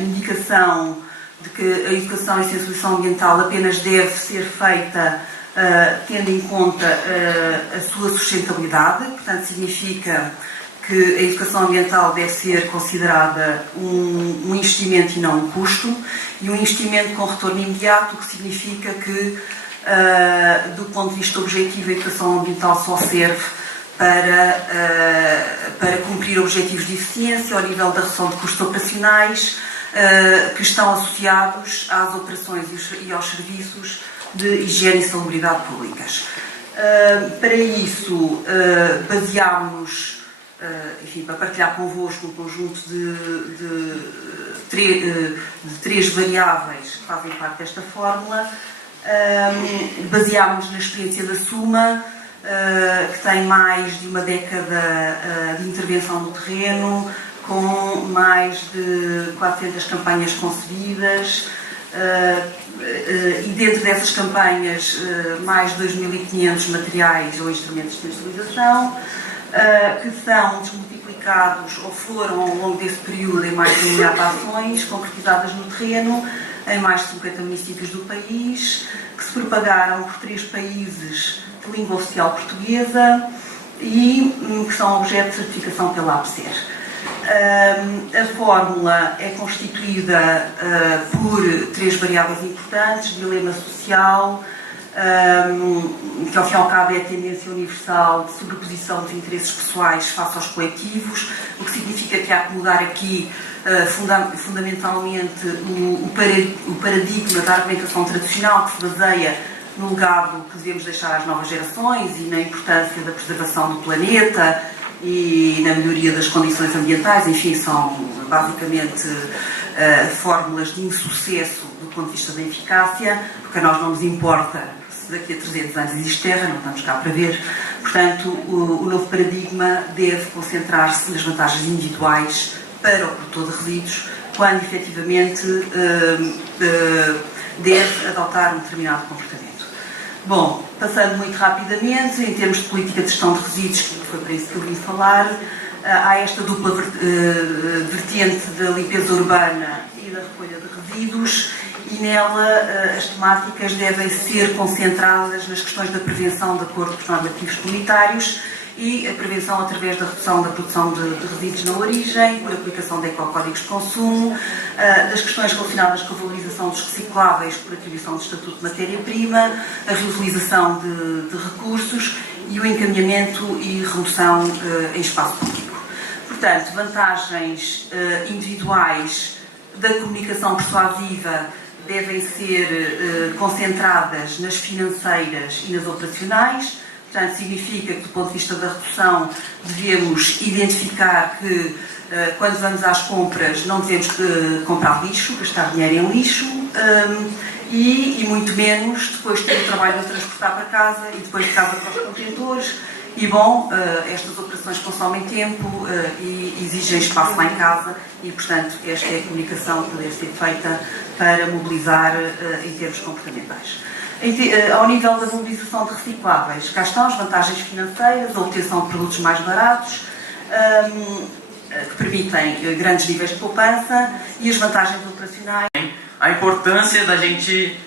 indicação de que a educação e sensibilização ambiental apenas deve ser feita tendo em conta a sua sustentabilidade. Portanto, significa que a educação ambiental deve ser considerada um investimento e não um custo, e um investimento com retorno imediato, o que significa que, do ponto de vista objetivo, a educação ambiental só serve para cumprir objetivos de eficiência ao nível da redução de custos operacionais que estão associados às operações e aos serviços de higiene e salubridade públicas. Para isso, baseámos-nos, enfim, para partilhar convosco um conjunto de três variáveis que fazem parte desta fórmula. Baseámos-nos na experiência da Suma, que tem mais de uma década de intervenção no terreno, com mais de 400 campanhas concebidas, e dentro dessas campanhas mais de 2.500 materiais ou instrumentos de sensibilização, que são desmultiplicados ou foram ao longo desse período em mais de 1 milhar de ações concretizadas no terreno, em mais de 50 municípios do país, que se propagaram por 3 países de língua oficial portuguesa e que são objeto de certificação pela APSER. A fórmula é constituída por 3 variáveis importantes: dilema social, que ao fim e ao cabo é a tendência universal de sobreposição de interesses pessoais face aos coletivos, o que significa que há que mudar aqui fundamentalmente o paradigma da argumentação tradicional, que se baseia no legado que devemos deixar às novas gerações e na importância da preservação do planeta e na melhoria das condições ambientais. Enfim, são basicamente fórmulas de insucesso do ponto de vista da eficácia, porque a nós não nos importa se daqui a 300 anos existe terra, não estamos cá para ver. Portanto, o novo paradigma deve concentrar-se nas vantagens individuais para o produtor de resíduos, quando efetivamente deve adotar um determinado comportamento. Bom, passando muito rapidamente, em termos de política de gestão de resíduos, que foi para isso que eu vim falar, há esta dupla vertente da limpeza urbana e da recolha de resíduos, e nela as temáticas devem ser concentradas nas questões da prevenção de acordo com os normativos comunitários e a prevenção através da redução da produção de resíduos na origem, por aplicação de ecocódigos de consumo, das questões relacionadas com a valorização dos recicláveis por atribuição do estatuto de matéria-prima, a reutilização de recursos e o encaminhamento e remoção em espaço público. Portanto, vantagens individuais da comunicação persuasiva devem ser concentradas nas financeiras e nas operacionais. Portanto, significa que, do ponto de vista da redução, devemos identificar que, quando vamos às compras, não devemos comprar lixo, gastar dinheiro em lixo, e muito menos depois ter o trabalho de transportar para casa e depois de casa para os contentores. E, bom, estas operações consomem tempo e exigem espaço lá em casa e, portanto, esta é a comunicação que deve ser feita para mobilizar em termos comportamentais. Ao nível da mobilização de recicláveis, cá estão as vantagens financeiras, a obtenção de produtos mais baratos, que permitem grandes níveis de poupança, e as vantagens operacionais. A importância da gente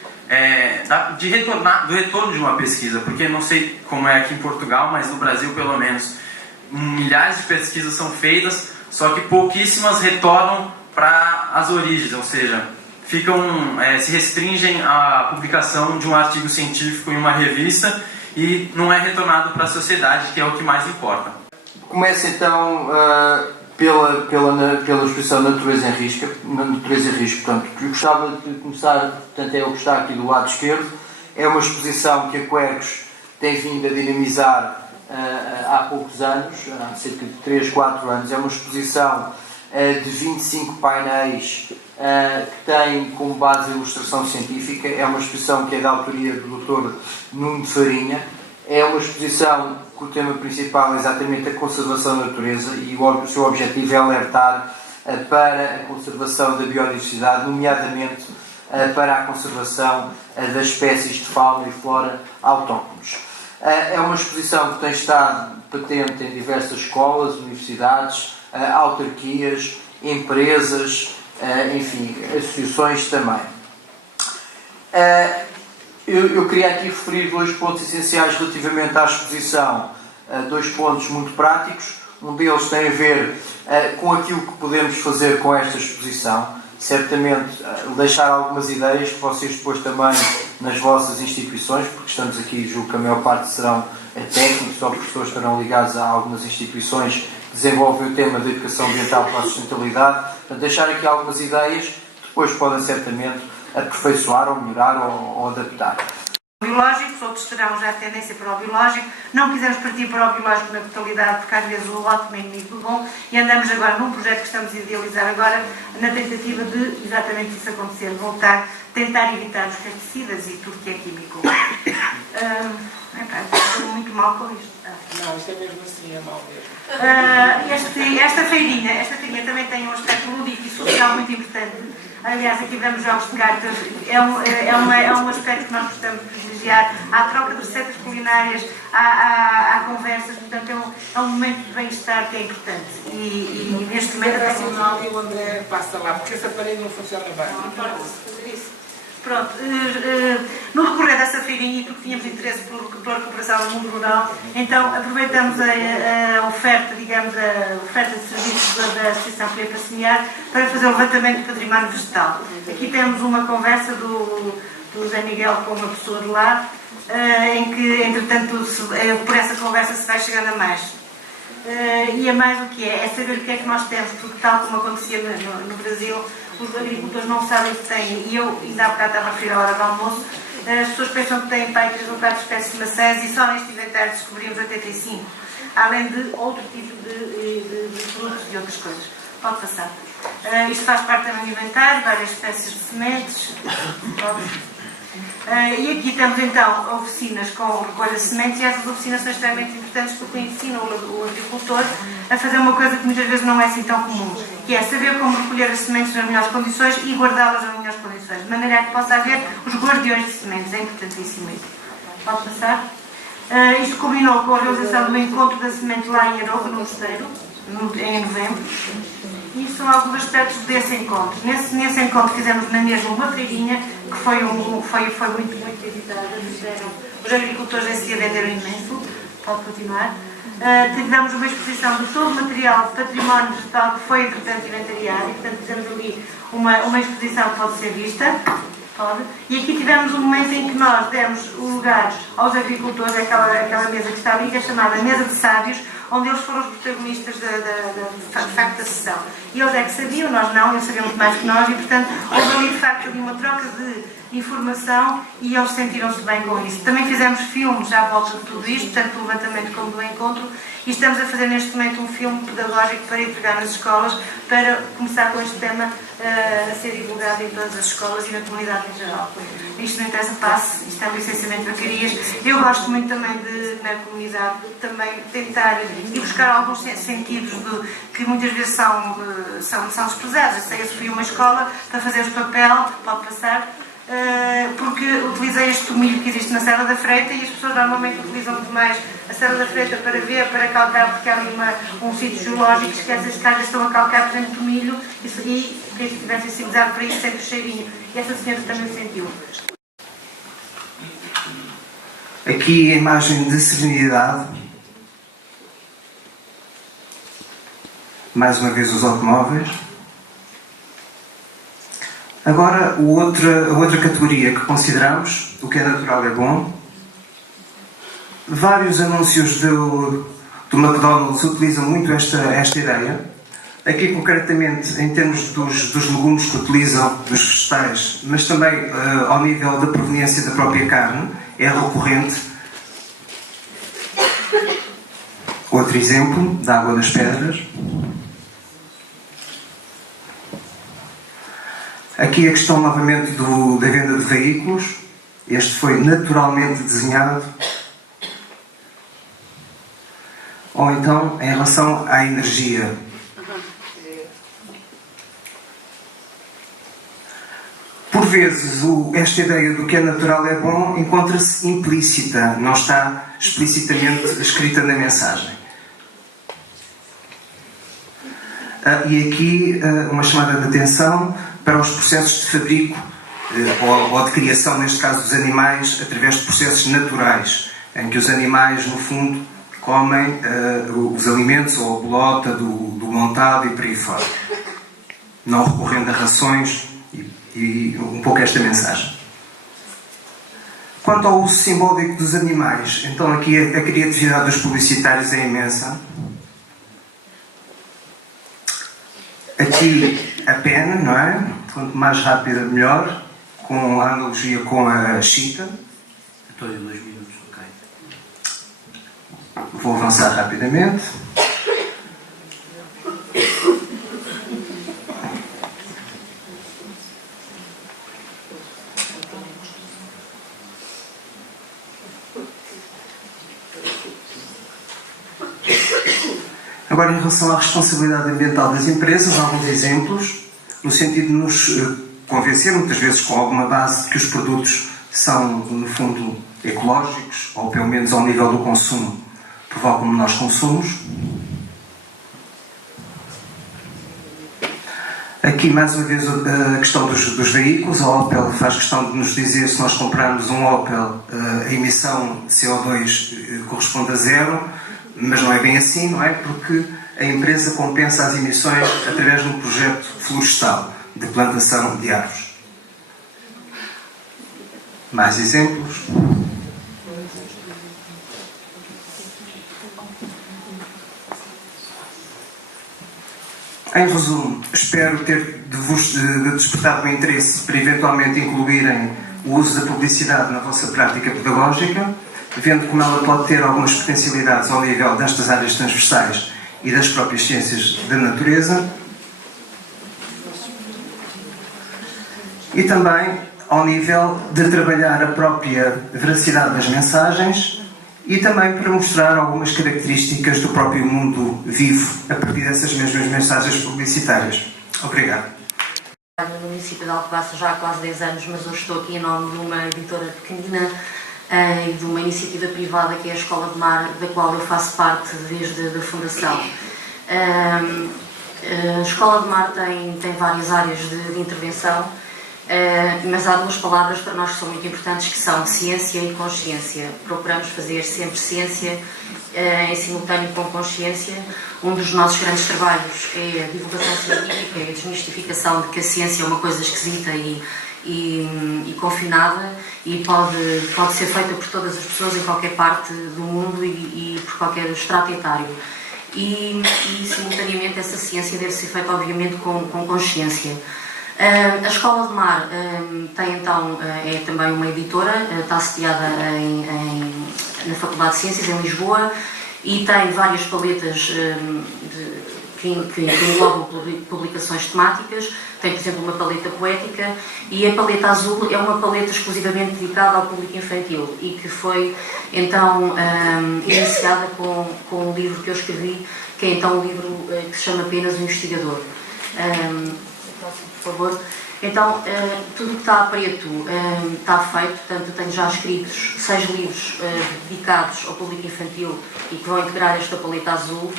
do retorno de uma pesquisa, porque não sei como é aqui em Portugal, mas no Brasil pelo menos milhares de pesquisas são feitas, só que pouquíssimas retornam para as origens, ou seja, se restringem à publicação de um artigo científico em uma revista e não é retornado para a sociedade, que é o que mais importa. Começa então pela exposição Natureza em Risco. Portanto, eu gostava de começar, portanto, é o que está aqui do lado esquerdo. É uma exposição que a Quercus tem vindo a dinamizar há poucos anos, há cerca de 3, 4 anos. É uma exposição de 25 painéis que tem como base a ilustração científica. É uma exposição que é da autoria do Dr. Nuno de Farinha. É uma exposição que o tema principal é exatamente a conservação da natureza e o seu objetivo é alertar para a conservação da biodiversidade, nomeadamente para a conservação das espécies de fauna e flora autóctones. É uma exposição que tem estado patente em diversas escolas, universidades, autarquias, empresas, enfim, associações também. Eu queria aqui referir 2 pontos essenciais relativamente à exposição, 2 pontos muito práticos. Um deles tem a ver com aquilo que podemos fazer com esta exposição. Certamente deixar algumas ideias que vocês depois também nas vossas instituições, porque estamos aqui, julgo que a maior parte serão técnicos ou professores que estarão ligados a algumas instituições que desenvolvem o tema da educação ambiental para a sustentabilidade. Portanto, deixar aqui algumas ideias que depois podem certamente aperfeiçoar ou melhorar ou adaptar. Biológicos, outros terão já tendência para o biológico. Não quisemos partir para o biológico na totalidade, porque às vezes o ótimo é inimigo do bom, e andamos agora num projeto que estamos a idealizar agora, na tentativa de exatamente isso acontecer, tentar evitar os pesticidas e tudo que é químico. Estou muito mal com isto. Não, isto é mesmo assim, é mal mesmo. Esta feirinha também tem um aspecto lúdico e social muito importante. Aliás, aqui damos jogos de cartas, é um aspecto que nós gostamos de privilegiar. Há troca de receitas culinárias, há conversas, portanto é um momento de bem-estar que é importante. E neste momento... É mal e o André passa lá, porque essa parede não funciona bem. Não pode fazer isso. Pronto, no recorrer dessa feirinha, porque tínhamos interesse pela recuperação do mundo rural, então aproveitamos a oferta, digamos, a oferta de serviços da Associação Colher para Semear para fazer o levantamento do património vegetal. Aqui temos uma conversa do José Miguel com uma pessoa de lá, em que, entretanto, por essa conversa se vai chegando a mais. E a mais o que é saber o que é que nós temos, porque tal como acontecia no Brasil, os agricultores não sabem que têm, e eu ainda há bocado estava a referir à hora do almoço, as pessoas pensam que têm 3 ou 4 espécies de maçãs e só neste inventário descobrimos 85, além de outro tipo de frutos e outras coisas. Pode passar. Isto faz parte também do inventário, várias espécies de sementes. E aqui temos então oficinas com recolha de sementes, e essas oficinas são extremamente importantes porque ensinam o agricultor a fazer uma coisa que muitas vezes não é assim tão comum, que é saber como recolher as sementes nas melhores condições e guardá-las nas melhores condições, de maneira a que possa haver os guardiões de sementes. É importantíssimo isso. Pode passar? Isto combinou com a realização do encontro da semente lá em Aroca, no Mosteiro, em novembro. E são alguns aspectos desse encontro. Nesse encontro fizemos na mesma uma feirinha que foi muito visitada. Os agricultores esse dia venderam imenso. Pode continuar. Tivemos uma exposição de todo o material de património vegetal que foi, entretanto, inventariado. E, portanto, fizemos ali uma exposição que pode ser vista. Pode. E aqui tivemos um momento em que nós demos o lugar aos agricultores, aquela mesa que está ali, que é chamada Mesa de Sábios, onde eles foram os protagonistas de facto da sessão. E eles é que sabiam, nós não, eles sabiam muito mais que nós, e portanto houve ali de facto uma troca de informação e eles sentiram-se bem com isso. Também fizemos filmes à volta de tudo isto, tanto do levantamento como do encontro, e estamos a fazer neste momento um filme pedagógico para entregar nas escolas, para começar com este tema a ser divulgado em todas as escolas e na comunidade em geral. Isto não interessa passe, isto é um licenciamento de vacarias. Eu gosto muito também de, na comunidade, também tentar e buscar alguns sentidos que muitas vezes são desprezados. Eu sei, eu fui a uma escola para fazer o papel, pode passar, porque utilizei este tomilho que existe na Serra da Freita, e as pessoas normalmente utilizam muito mais a Serra da Freita para ver, para calcar, porque há ali um sítio geológico que às vezes estão a calcar, por exemplo, tomilho, e queria que tivesse sensibilizado para isso, sempre o cheirinho. E essa senhora também sentiu. Aqui a imagem de serenidade. Mais uma vez os automóveis. Agora, a outra categoria que consideramos, o que é natural é bom. Vários anúncios do McDonald's utilizam muito esta ideia. Aqui, concretamente, em termos dos legumes que utilizam, dos vegetais, mas também ao nível da proveniência da própria carne, é recorrente. Outro exemplo, da Água das Pedras. Aqui a questão, novamente, da venda de veículos. Este foi naturalmente desenhado. Ou então, em relação à energia. Por vezes, esta ideia do que é natural é bom encontra-se implícita, não está explicitamente escrita na mensagem. E aqui uma chamada de atenção para os processos de fabrico ou de criação, neste caso dos animais, através de processos naturais, em que os animais, no fundo, comem os alimentos ou a bolota do montado e por aí fora, não recorrendo a rações e um pouco esta mensagem. Quanto ao uso simbólico dos animais, então aqui a criatividade dos publicitários é imensa. Aqui a pena, não é? Quanto mais rápida, melhor, com a analogia com a chita. Estou em 2 minutos, ok. Vou avançar rapidamente. Agora, em relação à responsabilidade ambiental das empresas, alguns exemplos, no sentido de nos convencer, muitas vezes com alguma base, de que os produtos são, no fundo, ecológicos, ou pelo menos ao nível do consumo, provocam menores consumos. Aqui, mais uma vez, a questão dos veículos. A Opel faz questão de nos dizer, se nós comprarmos um Opel, a emissão de CO2 corresponde a 0, mas não é bem assim, não é? Porque a empresa compensa as emissões através de um projeto florestal de plantação de árvores. Mais exemplos. Em resumo, espero ter vos despertado o interesse para eventualmente incluírem o uso da publicidade na vossa prática pedagógica, vendo como ela pode ter algumas potencialidades ao nível destas áreas transversais e das próprias ciências da natureza, e também ao nível de trabalhar a própria veracidade das mensagens e também para mostrar algumas características do próprio mundo vivo a partir dessas mesmas mensagens publicitárias. Obrigado. No município de Alcobaça já há quase 10 anos, mas hoje estou aqui em nome de uma editora pequenina e de uma iniciativa privada que é a Escola de Mar, da qual eu faço parte desde a fundação. A Escola de Mar tem várias áreas de intervenção, mas há duas palavras para nós que são muito importantes, que são ciência e consciência. Procuramos fazer sempre ciência em simultâneo com consciência. Um dos nossos grandes trabalhos é a divulgação científica, é a desmistificação de que a ciência é uma coisa esquisita e confinada e pode ser feita por todas as pessoas em qualquer parte do mundo e por qualquer estrato etário. E simultaneamente essa ciência deve ser feita obviamente com consciência. A Escola de Mar tem então, é também uma editora, está sediada na Faculdade de Ciências em Lisboa e tem várias paletas que englobam publicações temáticas. Tem, por exemplo, uma paleta poética e a paleta azul é uma paleta exclusivamente dedicada ao público infantil e que foi então iniciada com um livro que eu escrevi, que é então um livro que se chama apenas O Investigador. Por favor. Então, tudo o que está a preto está feito, portanto, eu tenho já escritos 6 livros dedicados ao público infantil e que vão integrar esta paleta azul.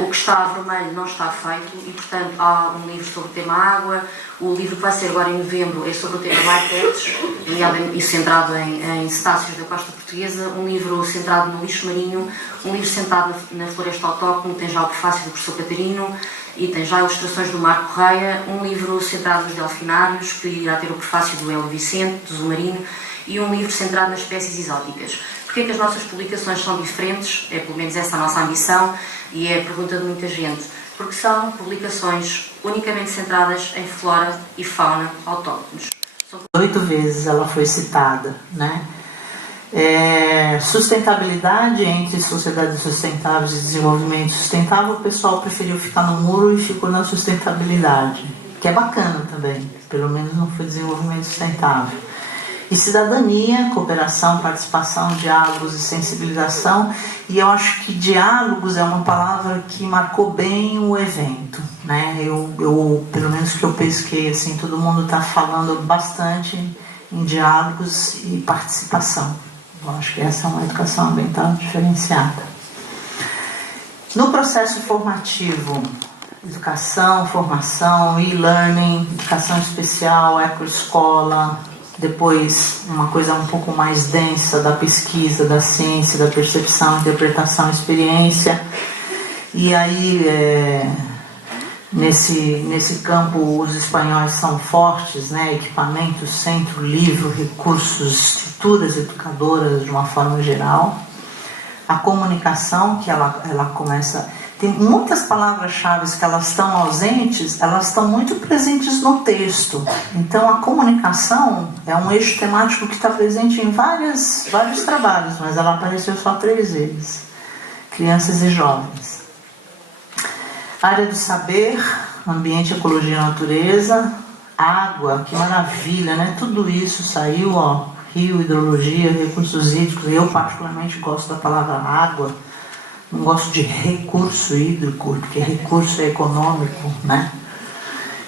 O que está a vermelho não está feito e, portanto, há um livro sobre o tema água. O livro que vai ser agora em novembro é sobre o tema marquetes, e centrado em cetáceos da costa portuguesa. Um livro centrado no lixo marinho, um livro centrado na floresta autóctone, tem já o prefácio do professor Catarino e tem já ilustrações do Marco Correia. Um livro centrado nos delfinários, que irá ter o prefácio do Hélio Vicente, do Zumarino, e um livro centrado nas espécies exóticas. Porquê é que as nossas publicações são diferentes? É pelo menos essa a nossa ambição e é a pergunta de muita gente. Porque são publicações unicamente centradas em flora e fauna autóctones. 8 vezes ela foi citada, né? Sustentabilidade entre sociedades sustentáveis e desenvolvimento sustentável, o pessoal preferiu ficar no muro e ficou na sustentabilidade, que é bacana também, pelo menos não foi desenvolvimento sustentável. E cidadania, cooperação, participação, diálogos e sensibilização. E eu acho que diálogos é uma palavra que marcou bem o evento, né? Eu pelo menos que eu pesquei, assim, todo mundo está falando bastante em diálogos e participação. Eu acho que essa é uma educação ambiental diferenciada. No processo formativo, educação, formação, e-learning, educação especial, ecoescola, depois uma coisa um pouco mais densa da pesquisa, da ciência, da percepção, interpretação, experiência. E aí, nesse campo, os espanhóis são fortes, né? Equipamentos, centro, livro, recursos, estruturas educadoras de uma forma geral. A comunicação, que ela começa... Tem muitas palavras-chave que elas estão ausentes, elas estão muito presentes no texto. Então, a comunicação é um eixo temático que está presente em vários trabalhos, mas ela apareceu só 3 vezes. Crianças e jovens. Área do saber, ambiente, ecologia e natureza. Água, que maravilha, né? Tudo isso saiu, ó. Rio, hidrologia, recursos hídricos. Eu, particularmente, gosto da palavra água. Não gosto de recurso hídrico, porque recurso é econômico, né?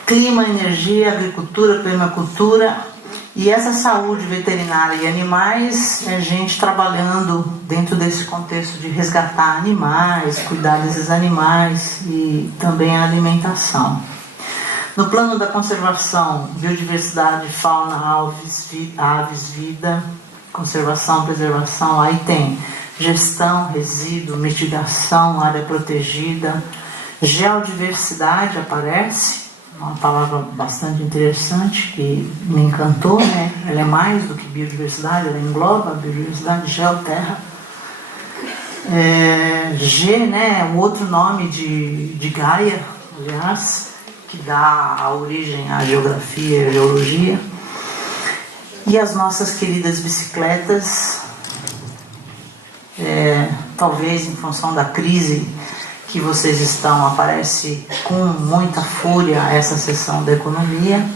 Clima, energia, agricultura, permacultura. E essa saúde veterinária e animais, é gente trabalhando dentro desse contexto de resgatar animais, cuidar desses animais e também a alimentação. No plano da conservação, biodiversidade, fauna, aves, vida, conservação, preservação, aí tem gestão, resíduo, mitigação, área protegida, geodiversidade aparece, uma palavra bastante interessante que me encantou, né? Ela é mais do que biodiversidade, ela engloba a biodiversidade, geoterra. G, né? O outro nome de Gaia, aliás, que dá a origem à geografia e à geologia. E as nossas queridas bicicletas, talvez em função da crise que vocês estão, aparece com muita fúria essa seção da economia.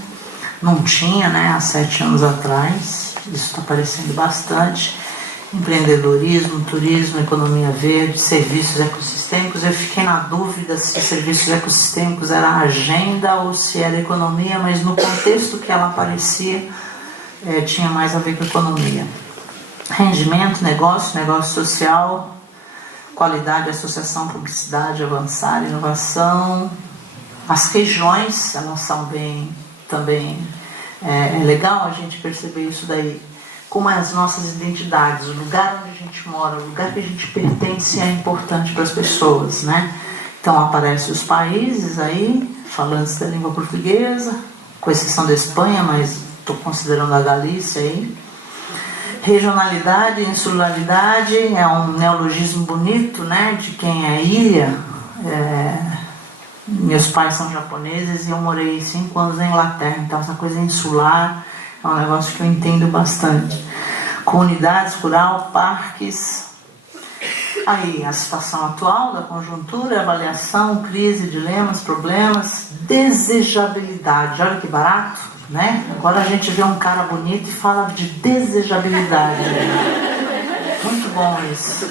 Não tinha, né, há 7 anos atrás, isso está aparecendo bastante. Empreendedorismo, turismo, economia verde, serviços ecossistêmicos. Eu fiquei na dúvida se serviços ecossistêmicos era a agenda ou se era economia, mas no contexto que ela aparecia, tinha mais a ver com economia. Rendimento, negócio social, qualidade, associação, publicidade, avançar, inovação. As regiões, elas são bem também, é legal a gente perceber isso daí, como as nossas identidades, o lugar onde a gente mora, o lugar que a gente pertence é importante para as pessoas, né? Então aparecem os países aí, falantes da língua portuguesa, com exceção da Espanha, mas estou considerando a Galícia aí. Regionalidade, insularidade, é um neologismo bonito, né, de quem é ilha. Meus pais são japoneses e eu morei 5 anos na Inglaterra, então essa coisa insular é um negócio que eu entendo bastante. Comunidades, rural, parques. Aí a situação atual da conjuntura, avaliação, crise, dilemas, problemas, desejabilidade. Olha que barato. Né? Agora a gente vê um cara bonito e fala de desejabilidade. Muito bom isso.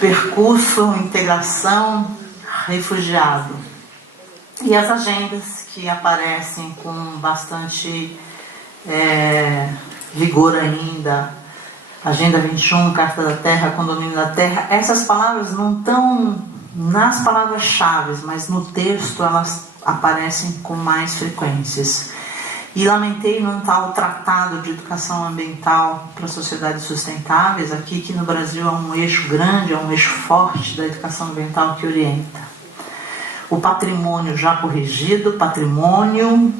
Percurso, integração, refugiado. E as agendas que aparecem com bastante vigor ainda. Agenda 21, Carta da Terra, Condomínio da Terra. Essas palavras não estão nas palavras-chave, mas no texto elas aparecem com mais frequências. E lamentei num tal tratado de educação ambiental para sociedades sustentáveis, aqui que no Brasil é um eixo grande, é um eixo forte da educação ambiental que orienta. O patrimônio já corrigido, patrimônio,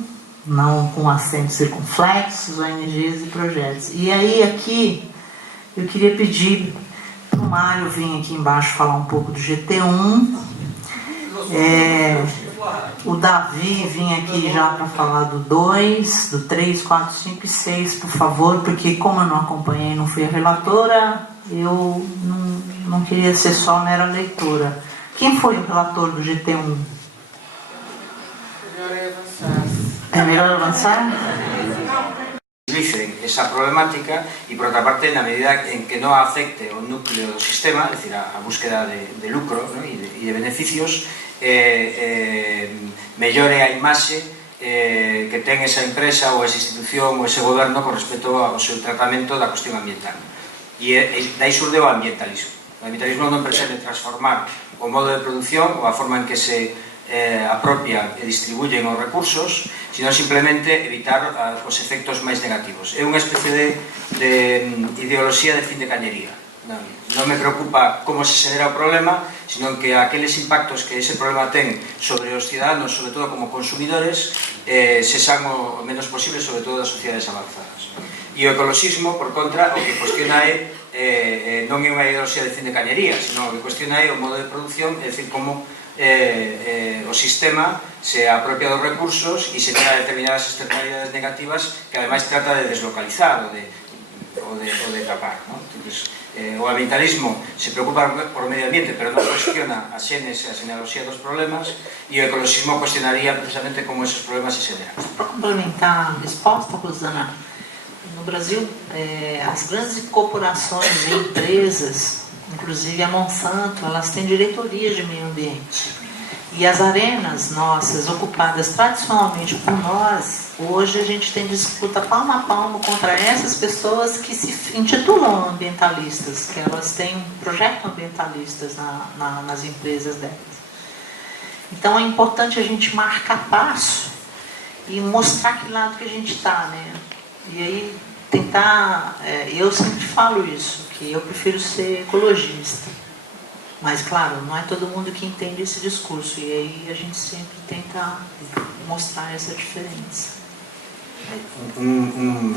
não com acentos circunflexos, ONGs e projetos. E aí aqui eu queria pedir para o Mário vir aqui embaixo falar um pouco do GT1. O Davi vinha aqui já para falar do 2, do 3, 4, 5 e 6, por favor, porque como eu não acompanhei, não fui a relatora, eu não queria ser só mera leitora. Quem foi o relator do GT1? É melhor avançar? Utilicen esa problemática y por otra parte, na medida en que no afecte o núcleo do sistema, es decir, a búsqueda de lucro, ¿no? y de beneficios, mellore a imaxe que ten esa empresa ou esa institución ou ese goberno con respecto ao seu tratamento da cuestión ambiental. E daí surde o ambientalismo. O ambientalismo non pretende transformar o modo de produción ou a forma en que se apropian e distribuyen os recursos, sino simplemente evitar os efectos máis negativos. É unha especie de ideoloxía de fin de cañería. Non me preocupa como se xenera o problema, sino que aqueles impactos que ese problema ten sobre os ciudadanos, sobre todo como consumidores, se san o menos posible, sobre todo das sociedades avanzadas. E o ecoloxismo, por contra, o que cuestiona non é unha ideoloxía de fin de cañería, sino o que cuestiona é o modo de produción, é dicir, como o sistema se apropia dos recursos e se crea determinadas externalidades negativas que ademais trata de deslocalizar ou de tapar, ¿no? Entonces, o ambientalismo se preocupa por o medio ambiente, pero non cuestiona a xénese, a xenealoxía dos problemas, e o ecoloxismo cuestionaría precisamente como esos problemas se xeneran. Para complementar a resposta, Rosana, no Brasil, as grandes corporações e empresas, inclusive a Monsanto, elas têm diretorias de meio ambiente. E as arenas nossas, ocupadas tradicionalmente por nós, hoje a gente tem disputa palmo a palmo contra essas pessoas que se intitulam ambientalistas, que elas têm projetos ambientalistas nas empresas delas. Então é importante a gente marcar passo e mostrar que lado que a gente está, né? E aí tentar, eu sempre falo isso, que eu prefiro ser ecologista. Mas, claro, não é todo mundo que entende esse discurso. E aí a gente sempre tenta mostrar essa diferença. Unha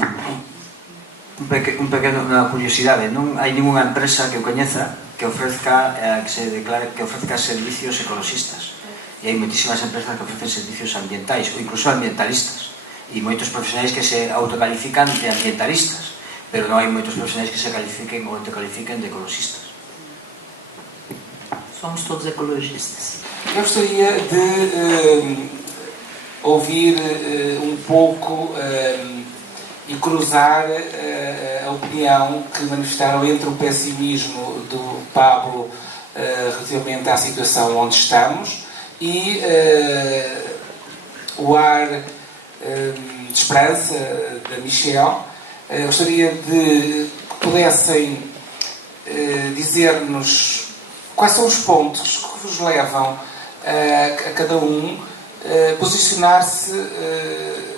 curiosidade, non hai ninguna empresa que eu coñeza que ofrezca que se declare que ofrezca servicios ecologistas. E hai moitísimas empresas que ofrecen servicios ambientais ou incluso ambientalistas. E moitos profesionais que se autocalifican de ambientalistas, pero non hai moitos profesionais que se califiquen ou autocalifiquen de ecologistas. Somos todos ecologistas. Eu gostaria de ouvir um pouco e cruzar a opinião que manifestaram entre o pessimismo do Pablo relativamente à situação onde estamos e o ar de esperança da Michelle. Gostaria de que pudessem dizer-nos quais são os pontos que vos levam a cada um posicionar-se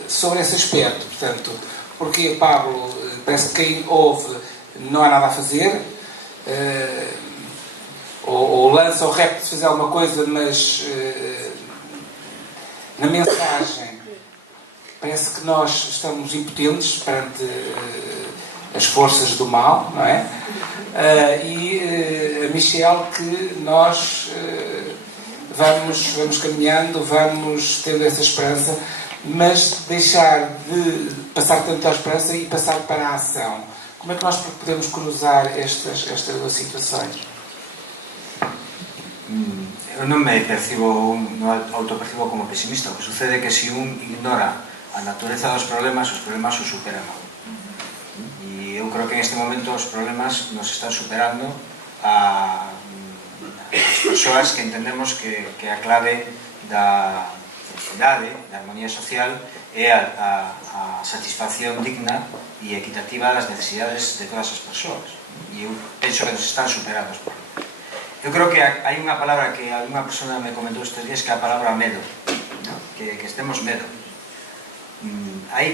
sobre esse aspecto. Portanto, porque, Pablo, parece que quem ouve não há nada a fazer, ou lança o repto de fazer alguma coisa, mas na mensagem parece que nós estamos impotentes perante as forças do mal, não é? E a Michelle, que nós vamos caminhando, vamos tendo essa esperança, mas deixar de passar tanto à esperança e passar para a ação. Como é que nós podemos cruzar estas duas situações? Eu non me percibo, non autopercibo como pesimista. O que sucede é que se un ignora a natureza dos problemas, os problemas os superan. E eu creo que en este momento os problemas nos están superando a as persoas que entendemos que a clave da felicidade, da armonía social é a satisfacción digna e equitativa das necesidades de todas as persoas. E eu penso que nos están superando os problemas. Eu creo que hai unha palabra que alguna persona me comentou estes días, que é a palabra medo, ¿no? que estemos medo. Hai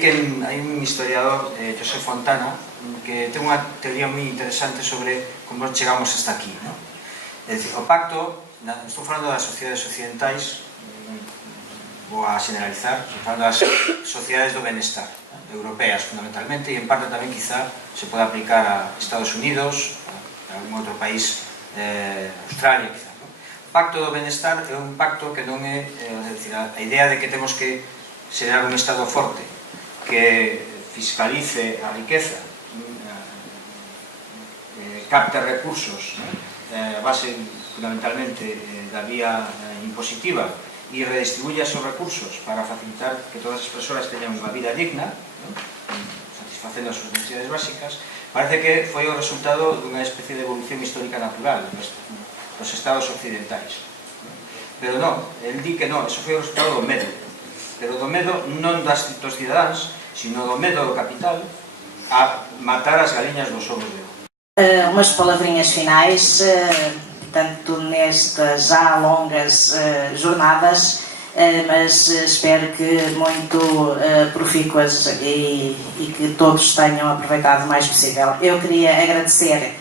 un historiador, José Fontana, que ten unha teoría moi interesante sobre como chegamos hasta aquí, ¿no? É dicir, o pacto, estou falando das sociedades occidentais, vou a generalizar, estou falando das sociedades do benestar, europeas fundamentalmente, e en parte tamén quizá se pode aplicar a Estados Unidos, a algún outro país, Australia quizá. O pacto do benestar é un pacto que non é, a idea de que temos que xerar un Estado forte que fiscalice a riqueza, capte recursos a base fundamentalmente da vía impositiva e redistribuya esos recursos para facilitar que todas as persoas teñan unha vida digna, satisfacendo as súas necesidades básicas. Parece que foi o resultado dunha especie de evolución histórica natural dos estados occidentais. Pero non, el di que non, eso foi o resultado do medo. Pero do medo non dos cidadáns, sino do medo do capital a matar as galiñas dos ovos de ouro. Umas palavrinhas finais, tanto nestas já longas jornadas, mas espero que muito profícuas e que todos tenham aproveitado o mais possível. Eu queria agradecer,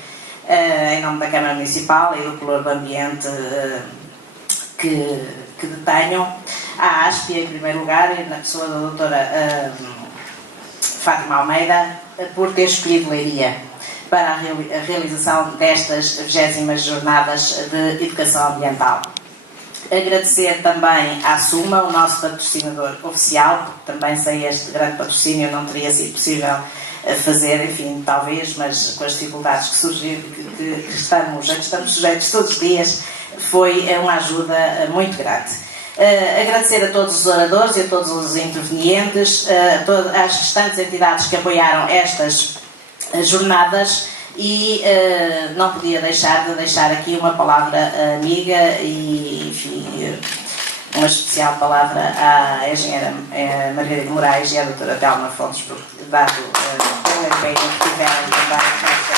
em nome da Câmara Municipal e do Pluro do Ambiente que detenham, à ASPI em primeiro lugar, e na pessoa da doutora Fátima Almeida, por ter escolhido Leiria para a realização destas 20º Jornadas de Educação Ambiental. Agradecer também à SUMA, o nosso patrocinador oficial, porque também sem este grande patrocínio não teria sido possível fazer, enfim, talvez, mas com as dificuldades que surgiram, que estamos sujeitos todos os dias, foi uma ajuda muito grande. Agradecer a todos os oradores e a todos os intervenientes, a todas as restantes entidades que apoiaram estas jornadas, e não podia deixar aqui uma palavra amiga e, enfim, uma especial palavra à engenheira Margarida Moraes e à doutora Telma Fontes, por dado o empenho que tiveram também.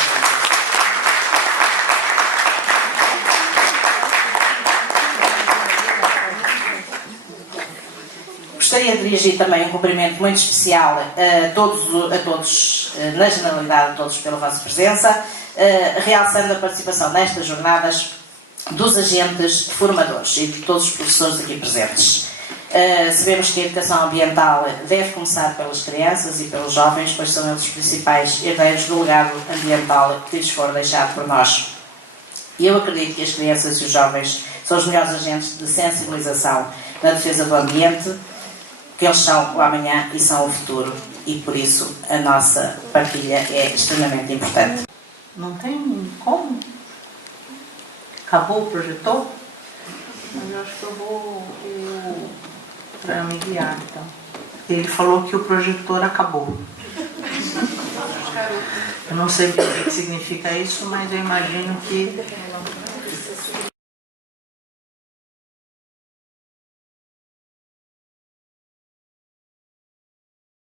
Gostaria de dirigir também um cumprimento muito especial a todos, na generalidade, a todos pela vossa presença, realçando a participação nestas jornadas dos agentes formadores e de todos os professores aqui presentes. Sabemos que a educação ambiental deve começar pelas crianças e pelos jovens, pois são eles os principais herdeiros do legado ambiental que lhes for deixado por nós. E eu acredito que as crianças e os jovens são os melhores agentes de sensibilização na defesa do ambiente, que eles são o amanhã e são o futuro, e por isso a nossa partilha é extremamente importante. Não tem como? Acabou o projetor? Mas eu acho que eu vou para me guiar, então. Ele falou que o projetor acabou. Eu não sei o que significa isso, mas eu imagino que